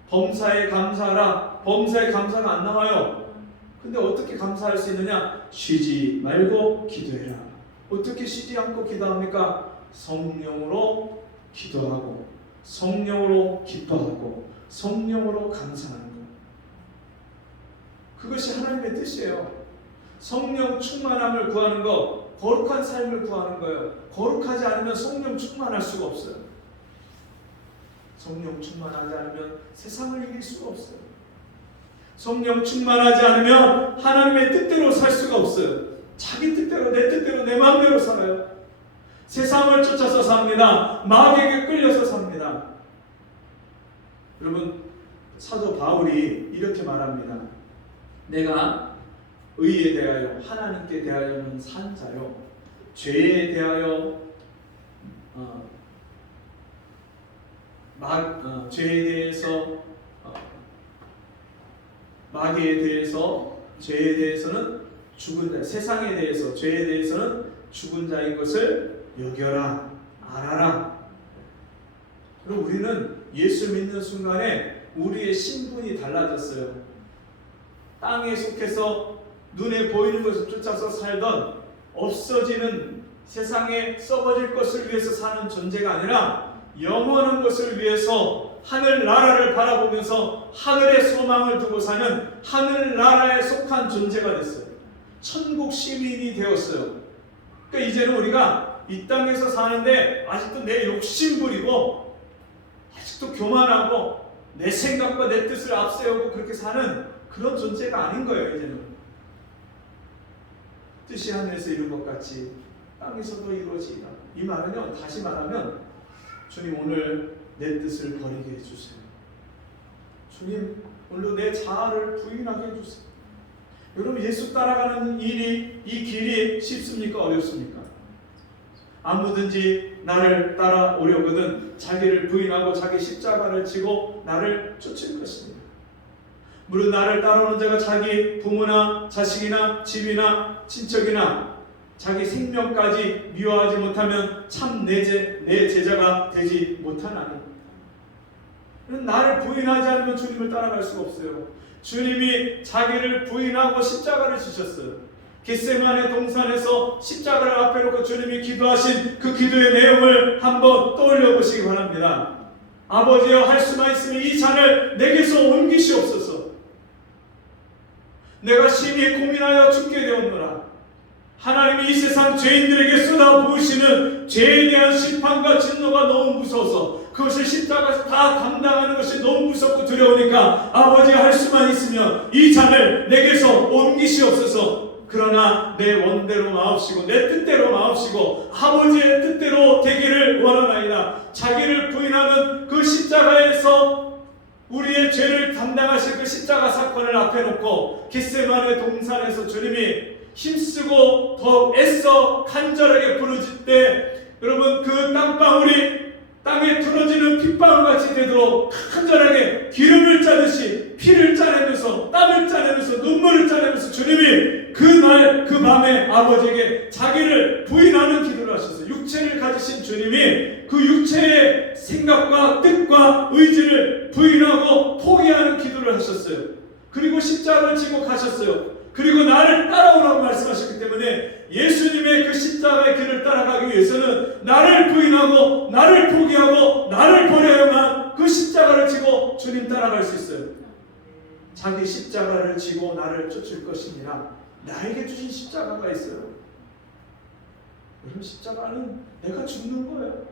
범사에 감사하라. 범사에 감사가 안 나와요. 근데 어떻게 감사할 수 있느냐? 쉬지 말고 기도해라. 어떻게 쉬지 않고 기도합니까? 성령으로 기도하고 성령으로 기뻐하고 성령으로 감사하는 것. 그것이 하나님의 뜻이에요. 성령 충만함을 구하는 것, 거룩한 삶을 구하는 거예요. 거룩하지 않으면 성령 충만할 수가 없어요. 성령 충만하지 않으면 세상을 이길 수가 없어요. 성령 충만하지 않으면 하나님의 뜻대로 살 수가 없어요. 자기 뜻대로, 내 뜻대로, 내 마음대로 살아요. 세상을 쫓아서 삽니다. 마귀에게 끌려서 삽니다. 여러분, 사도 바울이 이렇게 말합니다. 내가 의에 대하여, 하나님께 대하여는 산 자요, 죄에 대하여 죄에 대해서 마귀에 대해서 죄에 대해서는 죽은 자, 세상에 대해서 죄에 대해서는 죽은 자인 것을 여겨라, 알아라. 그럼 우리는 예수 믿는 순간에 우리의 신분이 달라졌어요. 땅에 속해서 눈에 보이는 것을 쫓아서 살던 없어지는 세상에 썩어질 것을 위해서 사는 존재가 아니라 영원한 것을 위해서 하늘나라를 바라보면서 하늘의 소망을 두고 사는 하늘나라에 속한 존재가 됐어요. 천국 시민이 되었어요. 그러니까 이제는 우리가 이 땅에서 사는데 아직도 내 욕심 부리고 아직도 교만하고 내 생각과 내 뜻을 앞세우고 그렇게 사는 그런 존재가 아닌 거예요. 이제는 뜻이 하늘에서 이룬 것 같이 땅에서도 이루어지리라. 이 말은요, 다시 말하면 주님 오늘 내 뜻을 버리게 해주세요. 주님 오늘 내 자아를 부인하게 해주세요. 여러분, 예수 따라가는 이 길이 쉽습니까? 어렵습니까? 아무든지 나를 따라오려거든 자기를 부인하고 자기 십자가를 지고 나를 쫓을 것입니다. 물론 나를 따라오는 자가 자기 부모나 자식이나 집이나 친척이나 자기 생명까지 미워하지 못하면 참 내 제자가 되지 못하나니. 나를 부인하지 않으면 주님을 따라갈 수가 없어요. 주님이 자기를 부인하고 십자가를 지셨어요. 겟세마네 동산에서 십자가를 앞에 놓고 주님이 기도하신 그 기도의 내용을 한번 떠올려 보시기 바랍니다. 아버지여, 할 수만 있으면 이 잔을 내게서 옮기시옵소서. 내가 심히 고민하여 죽게 되었노라. 하나님이 이 세상 죄인들에게 쏟아부으시는 죄에 대한 심판과 진노가 너무 무서워서 그것을 십자가에서 다 감당하는 것이 너무 무섭고 두려우니까 아버지, 할 수만 있으면 이 잔을 내게서 옮기시옵소서. 그러나 내 원대로 마옵시고 내 뜻대로 마옵시고 아버지의 뜻대로 되기를 원하나이다. 자기를 부인하는 그 십자가에서 우리의 죄를 담당하실 그 십자가 사건을 앞에 놓고 겟세마네 동산에서 주님이 힘쓰고 더 애써 간절하게 부르짖을 때, 여러분, 그 땅방울이 땅에 틀어지는 핏방울같이 되도록 간절하게 기름을 짜듯이 피를 짜내면서 땀을 짜내면서 눈물을 짜내면서 주님이 그날 그 밤에 아버지에게 자기를 부인하는 기도를 하셨어요. 육체를 가지신 주님이 그 육체의 생각과 뜻과 의지를 부인하고 포기하는 기도를 하셨어요. 그리고 십자가를 지고 가셨어요. 그리고 나를 따라오라고 말씀하셨기 때문에 예수님의 그 십자가의 길을 따라가기 위해서는 나를 부인하고 나를 포기하고 나를 버려야만 그 십자가를 지고 주님 따라갈 수 있어요. 자기 십자가를 지고 나를 쫓을 것이니라. 나에게 주신 십자가가 있어요. 여러분, 십자가는 내가 죽는 거예요.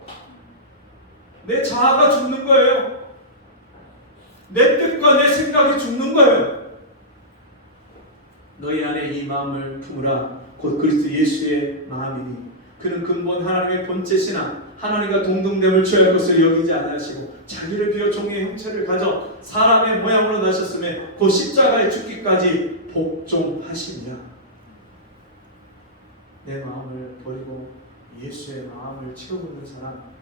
내 자아가 죽는 거예요. 내 뜻과 내 생각이 죽는 거예요. 너희 안에 이 마음을 품으라. 곧 그리스도 예수의 마음이니 그는 근본 하나님의 본체시나 하나님과 동등됨을 취할 것을 여기지 아니하시고 자기를 비워 종의 형체를 가져 사람의 모양으로 나셨음에 곧 십자가에 죽기까지 복종하시니라. 내 마음을 버리고 예수의 마음을 채워보는 사람,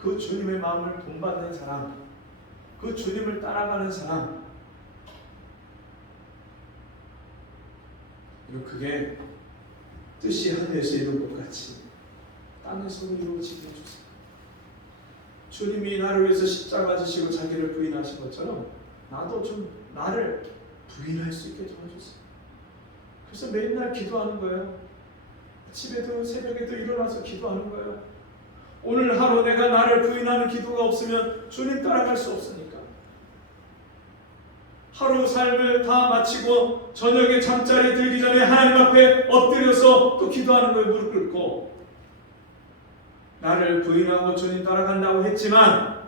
그 주님의 마음을 본받는 사람, 그 주님을 따라가는 사람, 그리고 그게 뜻이 하늘에서 이룬 것 같이 땅에서도 이루어지게 해주세요. 주님이 나를 위해서 십자가 지시고 자기를 부인하신 것처럼 나도 좀 나를 부인할 수 있게 도와주세요. 그래서 매일날 기도하는 거예요. 아침에도 새벽에도 일어나서 기도하는 거예요. 오늘 하루 내가 나를 부인하는 기도가 없으면 주님 따라갈 수 없으니까. 하루 삶을 다 마치고 저녁에 잠자리에 들기 전에 하나님 앞에 엎드려서 또 기도하는 거예요. 무릎 꿇고. 나를 부인하고 주님 따라간다고 했지만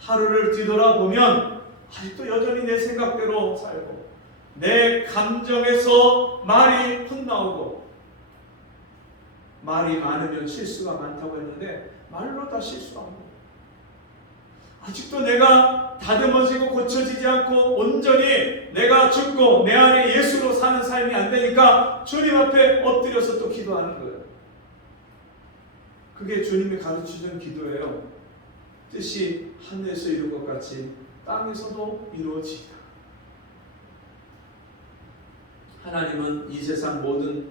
하루를 뒤돌아보면 아직도 여전히 내 생각대로 살고 내 감정에서 말이 헛나오고, 말이 많으면 실수가 많다고 했는데 말로 다 실수하고, 아직도 내가 다듬어지고 고쳐지지 않고 온전히 내가 죽고 내 안에 예수로 사는 삶이 안 되니까 주님 앞에 엎드려서 또 기도하는 거예요. 그게 주님이 가르치는 기도예요. 뜻이 하늘에서 이룬 것 같이 땅에서도 이루어지이다. 하나님은 이 세상 모든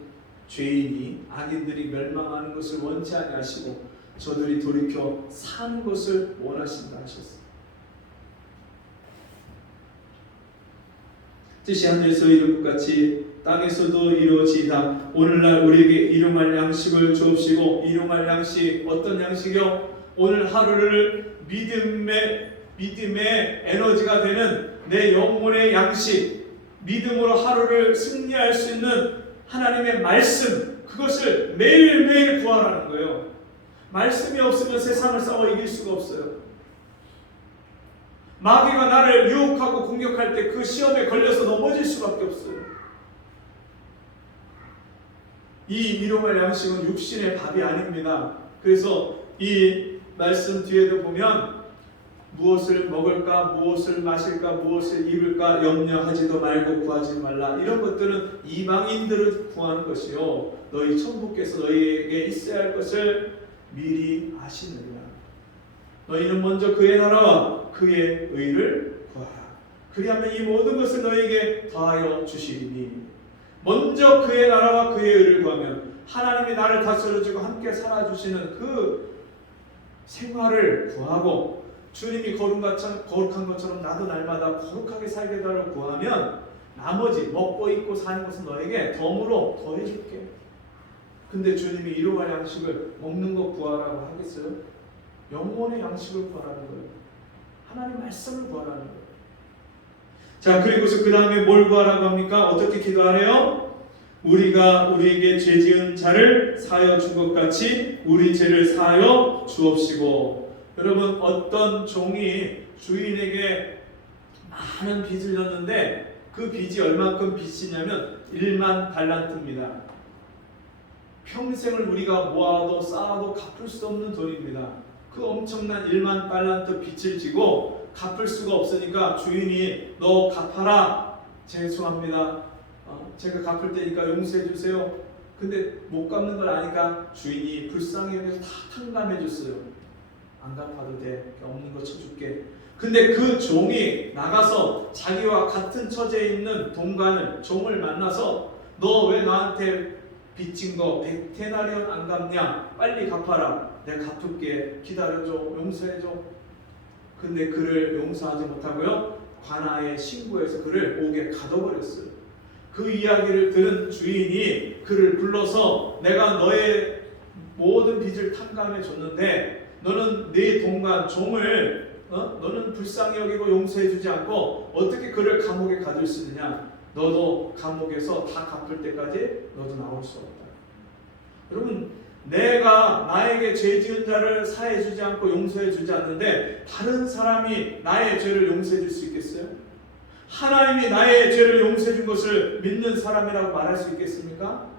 죄인이 악인들이 멸망하는 것을 원치 아니하시고 저들이 돌이켜 사는 것을 원하신다 하셨습니다. 뜻이 하늘에서 이룬 것 같이 땅에서도 이루어지이다. 오늘날 우리에게 일용할 양식을 주옵시고, 일용할 양식 어떤 양식이요? 오늘 하루를 믿음의 에너지가 되는 내 영혼의 양식, 믿음으로 하루를 승리할 수 있는 하나님의 말씀, 그것을 매일매일 구하라는 거예요. 말씀이 없으면 세상을 싸워 이길 수가 없어요. 마귀가 나를 유혹하고 공격할 때 그 시험에 걸려서 넘어질 수밖에 없어요. 이 일용할 양식은 육신의 밥이 아닙니다. 그래서 이 말씀 뒤에도 보면 무엇을 먹을까, 무엇을 마실까, 무엇을 입을까 염려하지도 말고 구하지 말라. 이런 것들은 이방인들을 구하는 것이요, 너희 천부께서 너희에게 있어야 할 것을 미리 아시느니라. 너희는 먼저 그의 나라와 그의 의를 구하라. 그리하면 이 모든 것을 너희에게 더하여 주시리니. 먼저 그의 나라와 그의 의를 구하면 하나님이 나를 다스려주고 함께 살아주시는 그 생활을 구하고, 주님이 거룩한 것처럼 나도 날마다 거룩하게 살게 달라고 구하면 나머지 먹고 입고 사는 것은 너에게 덤으로 더해줄게. 근데 주님이 일용할 양식을 먹는 것 구하라고 하겠어요? 영혼의 양식을 구하라는 거예요. 하나님 말씀을 구하라는 거예요. 자, 그리고서 그 다음에 뭘 구하라고 합니까? 어떻게 기도하래요? 우리가 우리에게 죄 지은 자를 사하여 준 것 같이 우리 죄를 사하여 주옵시고. 여러분, 어떤 종이 주인에게 많은 빚을 졌는데 그 빚이 얼만큼 빚이냐면 1만 달란트입니다. 평생을 우리가 모아도 쌓아도 갚을 수 없는 돈입니다. 그 엄청난 1만 달란트 빚을 지고 갚을 수가 없으니까 주인이 너 갚아라. 죄송합니다. 제가 갚을 테니까 용서해 주세요. 근데 못 갚는 걸 아니까 주인이 불쌍히 여겨서 다 탕감해 줬어요. 안 갚아도 돼. 없는 거 쳐줄게. 근데 그 종이 나가서 자기와 같은 처지에 있는 동관을, 종을 만나서 너 왜 나한테 빚진 거 100데나리온 안 갚냐? 빨리 갚아라. 내가 갚을게. 기다려줘. 용서해줘. 근데 그를 용서하지 못하고요, 관아에 신고해서 그를 옥에 가둬버렸어요. 그 이야기를 들은 주인이 그를 불러서 내가 너의 모든 빚을 탕감해 줬는데 너는 네 동관 종을 너는 불쌍히 여기고 용서해주지 않고 어떻게 그를 감옥에 가둘 수 있느냐? 너도 감옥에서 다 갚을 때까지 너도 나올 수 없다. 여러분, 내가 나에게 죄 지은 자를 사해주지 않고 용서해주지 않는데 다른 사람이 나의 죄를 용서해줄 수 있겠어요? 하나님이 나의 죄를 용서해준 것을 믿는 사람이라고 말할 수 있겠습니까?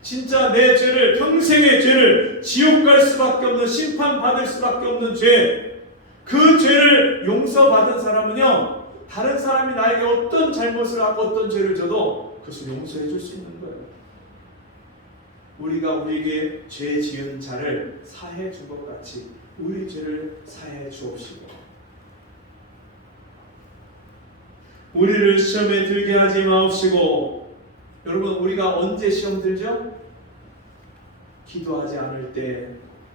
진짜 내 죄를, 평생의 죄를, 지옥 갈 수밖에 없는, 심판받을 수밖에 없는 죄, 그 죄를 용서받은 사람은요, 다른 사람이 나에게 어떤 잘못을 하고 어떤 죄를 져도 그것을 용서해 줄 수 있는 거예요. 우리가 우리에게 죄 지은 자를 사해 준 것 같이 우리 죄를 사해 주옵시고. 우리를 시험에 들게 하지 마옵시고. 여러분, 우리가 언제 시험 들죠? 기도하지 않을 때,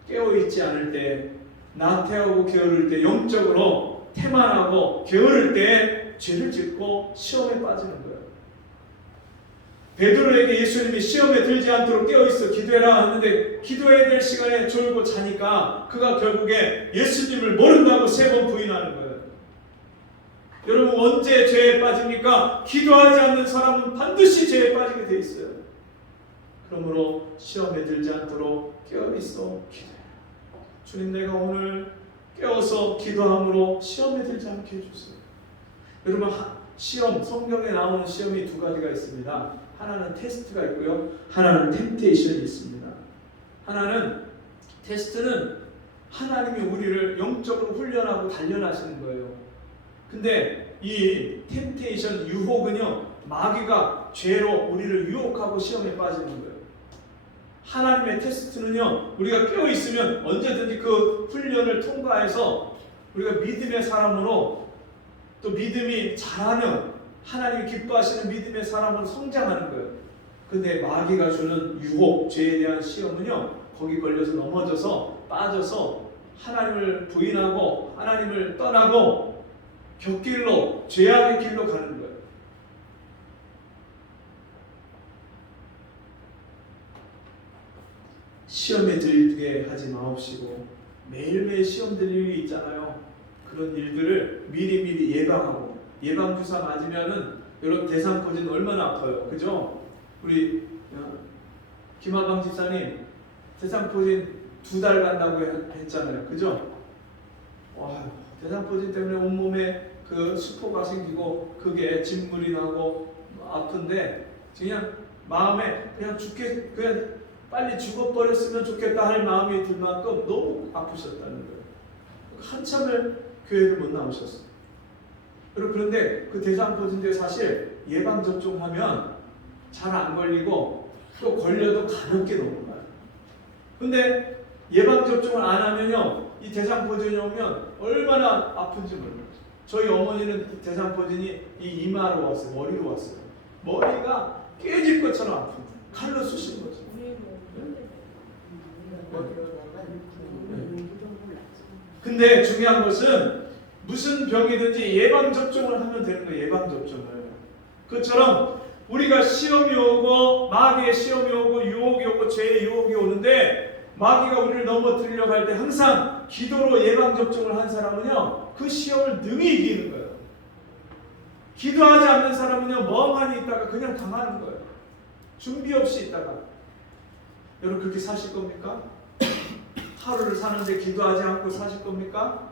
깨어있지 않을 때, 나태하고 게으를 때, 영적으로 태만하고 게으를 때 죄를 짓고 시험에 빠지는 거예요. 베드로에게 예수님이 시험에 들지 않도록 깨어있어 기도해라 하는데 기도해야 될 시간에 졸고 자니까 그가 결국에 예수님을 모른다고 3번 부인하는 거예요. 여러분, 언제 죄에 빠집니까? 기도하지 않는 사람은 반드시 죄에 빠지게 돼 있어요. 그러므로 시험에 들지 않도록 깨어있어 기도해라. 주님, 내가 오늘 깨어서 기도함으로 시험에 들지 않게 해주세요. 여러분, 시험, 성경에 나오는 시험이 2가지가 있습니다. 하나는 테스트가 있고요, 하나는 템테이션이 있습니다. 하나는, 테스트는 하나님이 우리를 영적으로 훈련하고 단련하시는 거예요. 근데 이 템테이션, 유혹은요, 마귀가 죄로 우리를 유혹하고 시험에 빠지는 거예요. 하나님의 테스트는요, 우리가 깨어있으면 언제든지 그 훈련을 통과해서 우리가 믿음의 사람으로 또 믿음이 잘하는 하나님이 기뻐하시는 믿음의 사람으로 성장하는 거예요. 근데 마귀가 주는 유혹, 죄에 대한 시험은요, 거기 걸려서 넘어져서 빠져서 하나님을 부인하고 하나님을 떠나고 곁길로, 죄악의 길로 가는 거예요. 시험에 들게 하지 마옵시고, 매일매일 시험 들 일이 있잖아요. 그런 일들을 미리미리 예방하고, 예방주사 맞으면은 이런 대상포진 얼마나 아파요. 그죠? 우리 김하방 집사님 대상포진 2달 간다고 했잖아요. 그죠? 와, 대상포진 때문에 온몸에 그 수포가 생기고 그게 진물이 나고 아픈데 그냥 마음에 그냥 그냥 빨리 죽어버렸으면 좋겠다 할 마음이 들 만큼 너무 아프셨다는 거예요. 한참을 교회를 못 나오셨어요. 그런데 그 대상포진데 사실 예방접종하면 잘 안 걸리고 또 걸려도 가볍게 넘어가요. 근데 예방접종을 안 하면요, 이 대상포진이 오면 얼마나 아픈지 몰라요. 저희 어머니는 이 대상포진이 이 이마로 왔어요. 머리로 왔어요. 머리가 깨질 것처럼 아픈 거예요. 칼로 쑤신 거죠. 근데 중요한 것은 무슨 병이든지 예방접종을 하면 되는 거예요. 예방접종을. 그것처럼 우리가 시험이 오고 마귀의 시험이 오고 유혹이 오고 죄의 유혹이 오는데 마귀가 우리를 넘어뜨리려고 할 때 항상 기도로 예방접종을 한 사람은요, 그 시험을 능히 이기는 거예요. 기도하지 않는 사람은요, 멍하니 있다가 그냥 당하는 거예요. 준비 없이 있다가. 여러분 그렇게 사실 겁니까? 하루를 사는데 기도하지 않고 사실 겁니까?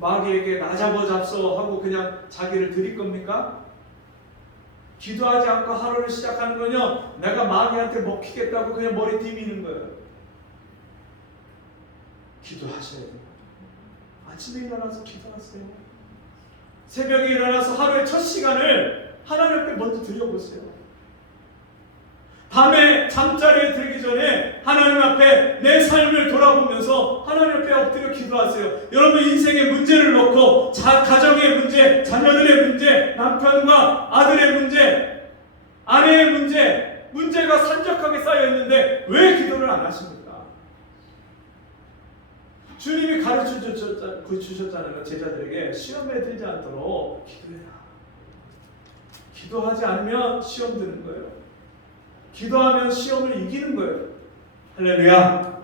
마귀에게 나 잡소 하고 그냥 자기를 드릴 겁니까? 기도하지 않고 하루를 시작하는 건요, 내가 마귀한테 먹히겠다고 그냥 머리 디미는 거예요. 기도하셔야 돼요. 아침에 일어나서 기도하세요. 새벽에 일어나서 하루의 첫 시간을 하나님 앞에 먼저 드려보세요. 밤에 잠자리에 들기 전에 하나님 앞에 내 삶을 돌아보면서 하나님 앞에 엎드려 기도하세요. 여러분 인생의 문제를 놓고 가정의 문제, 자녀들의 문제, 남편과 아들의 문제, 아내의 문제가 산적하게 쌓여 있는데 왜 기도를 안 하십니까? 주님이 가르쳐 주셨잖아요. 제자들에게 시험에 들지 않도록 기도해라. 기도하지 않으면 시험 드는 거예요. 기도하면 시험을 이기는 거예요. 할렐루야.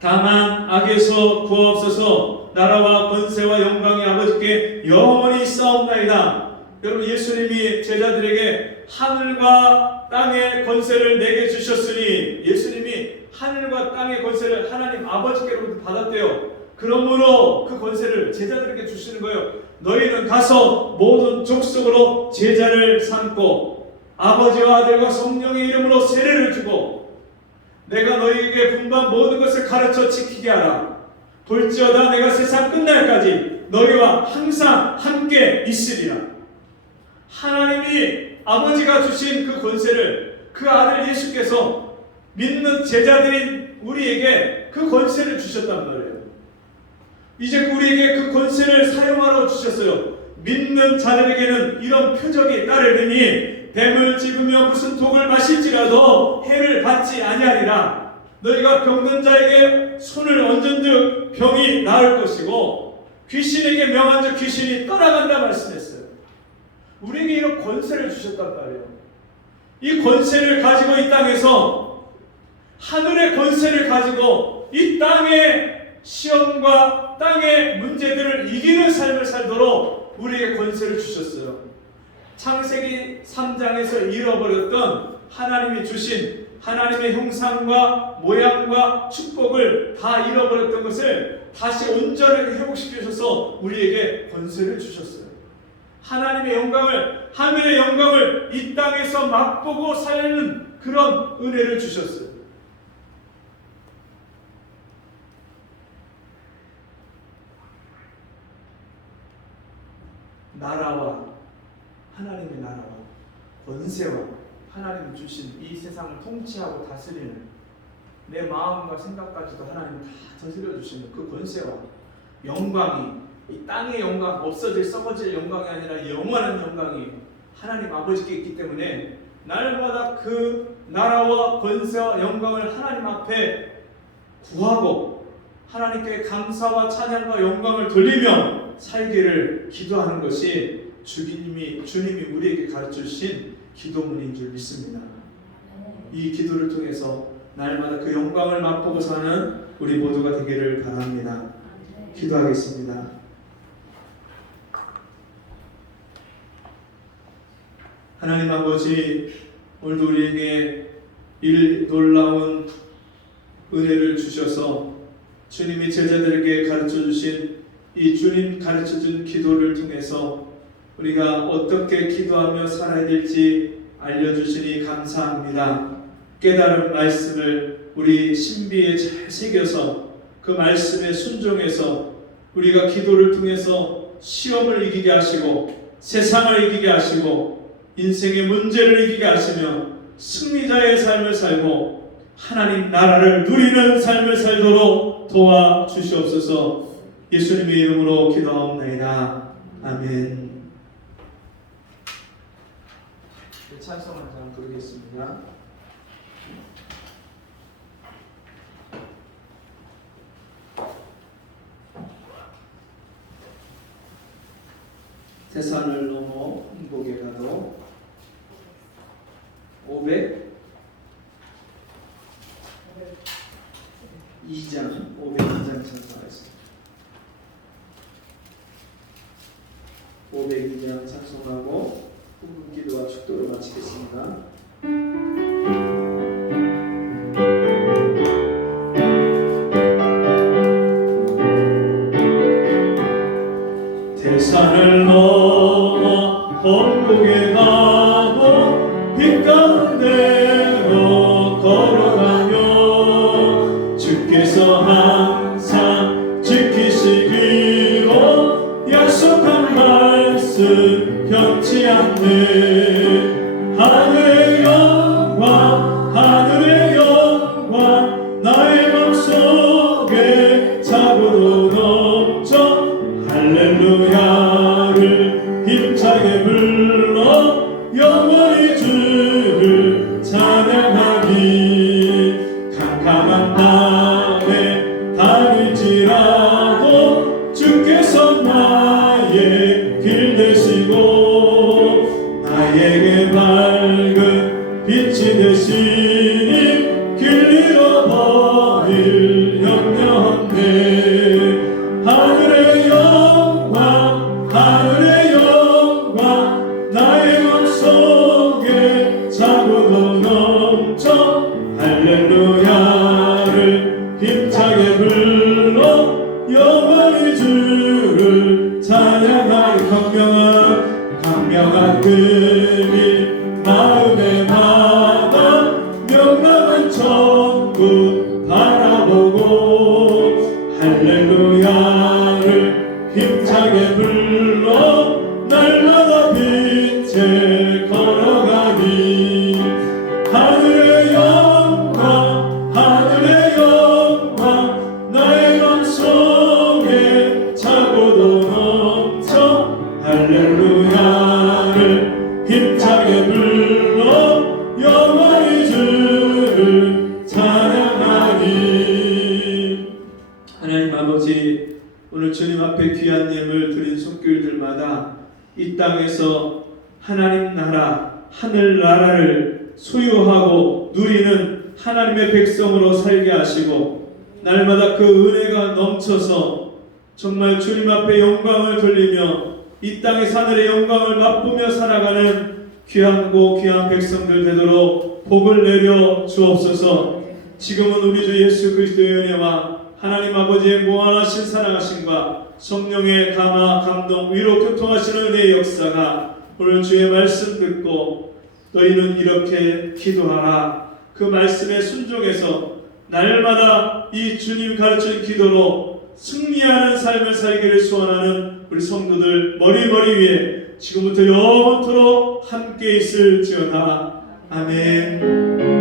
다만 악에서 구하옵소서. 나라와 권세와 영광이 아버지께 영원히 있사옵나이다. 여러분 예수님이 제자들에게 하늘과 땅의 권세를 내게 주셨으니, 예수님이 하늘과 땅의 권세를 하나님 아버지께로부터 받았대요. 그러므로 그 권세를 제자들에게 주시는 거예요. 너희는 가서 모든 족속으로 제자를 삼고 아버지와 아들과 성령의 이름으로 세례를 주고 내가 너희에게 분반 모든 것을 가르쳐 지키게 하라. 볼지어다 내가 세상 끝날까지 너희와 항상 함께 있으리라. 하나님이 아버지가 주신 그 권세를 그 아들 예수께서 믿는 제자들인 우리에게 그 권세를 주셨단 말이에요. 이제 우리에게 그 권세를 사용하러 주셨어요. 믿는 자들에게는 이런 표적이 따르리니 뱀을 찝으며 무슨 독을 마실지라도 해를 받지 아니하리라. 너희가 병든 자에게 손을 얹은즉 병이 나을 것이고 귀신에게 명한즉 귀신이 떠나간다 말씀했어요. 우리에게 이런 권세를 주셨단 말이에요. 이 권세를 가지고 이 땅에서 하늘의 권세를 가지고 이 땅의 시험과 땅의 문제들을 이기는 삶을 살도록 우리에게 권세를 주셨어요. 창세기 3장에서 잃어버렸던 하나님이 주신 하나님의 형상과 모양과 축복을 다 잃어버렸던 것을 다시 온전하게 회복시키셔서 우리에게 권세를 주셨어요. 하나님의 영광을, 하늘의 영광을 이 땅에서 맛보고 살는 그런 은혜를 주셨어요. 나라와 하나님의 나라와 권세와 하나님이 주신 이 세상을 통치하고 다스리는 내 마음과 생각까지도 하나님이 다 다스려 주시는 그 권세와 영광이, 이 땅의 영광, 없어질 썩어질 영광이 아니라 영원한 영광이 하나님 아버지께 있기 때문에 날마다 그 나라와 권세와 영광을 하나님 앞에 구하고 하나님께 감사와 찬양과 영광을 돌리며 살기를 기도하는 것이 주님이 우리에게 가르쳐주신 기도문인 줄 믿습니다. 이 기도를 통해서 날마다 그 영광을 맛보고 사는 우리 모두가 되기를 바랍니다. 기도하겠습니다. 하나님 아버지, 오늘도 우리에게 이 놀라운 은혜를 주셔서 주님이 제자들에게 가르쳐주신 이 주님 가르쳐준 기도를 통해서 우리가 어떻게 기도하며 살아야 될지 알려주시니 감사합니다. 깨달은 말씀을 우리 신비에 잘 새겨서 그 말씀에 순종해서 우리가 기도를 통해서 시험을 이기게 하시고 세상을 이기게 하시고 인생의 문제를 이기게 하시며 승리자의 삶을 살고 하나님 나라를 누리는 삶을 살도록 도와주시옵소서. 예수님의 이름으로 기도하옵나이다. 아멘. 찬송 한 장 부르겠습니다. 세상을 넘어 행복에 가도 502장 502장 찬송하겠습니다. 502장 찬송하고 후분 기도와 축도를 마치겠습니다. 대산을 넘어 천국에 가도 빛 가운데로 걸어가며 주께서 항상 지키시기로 약속한 말씀 변치 않네. 하늘의 영광 하늘의 영광 나의 맘속에 자고로 넘쳐 할렐루야를 힘차게 불러 영원히 주를 찬양하니 캄캄한 밤에 다닐지라도 주께서 나의 길 되시고 나에게 밝은 빛이 되시니 길 잃어버릴 염려 없네. 하늘의 영광 하늘의 영광 나의 맘속에 자고도 넘쳐 할렐루야를 힘차게 불러 영원히 주를 찬양하리. 광명한 금이 마음에 받아 명랑한 천국 바라보고 할렐루야를 힘차게 불러 날마다 빛에 걸어가니 하늘의 영광 하늘의 영광 나의 맘속에 자고도 넘쳐 할렐루야를 힘차게 불러 영원히 주를 찬양하니. 하나님 아버지, 오늘 주님 앞에 귀한 예물 드린 손길들마다 이 땅에서 하나님 나라, 하늘 나라를 소유하고 누리는 하나님의 백성으로 살게 하시고 날마다 그 은혜가 넘쳐서 정말 주님 앞에 영광을 돌리며 이 땅의 하늘의 영광을 맛보며 살아가는 귀하고 귀한 백성들 되도록 복을 내려 주옵소서. 지금은 우리 주 예수 그리스도의 은혜와 하나님 아버지의 무한하신 사랑하심과 성령의 감화 감동 위로 교통하시는 은혜의 역사가 오늘 주의 말씀 듣고 너희는 이렇게 기도하라 그 말씀에 순종해서 날마다 이 주님 가르친 기도로 승리하는 삶을 살기를 소원하는 우리 성도들 머리 위에 지금부터 영원토록 함께 있을지어다. 아멘.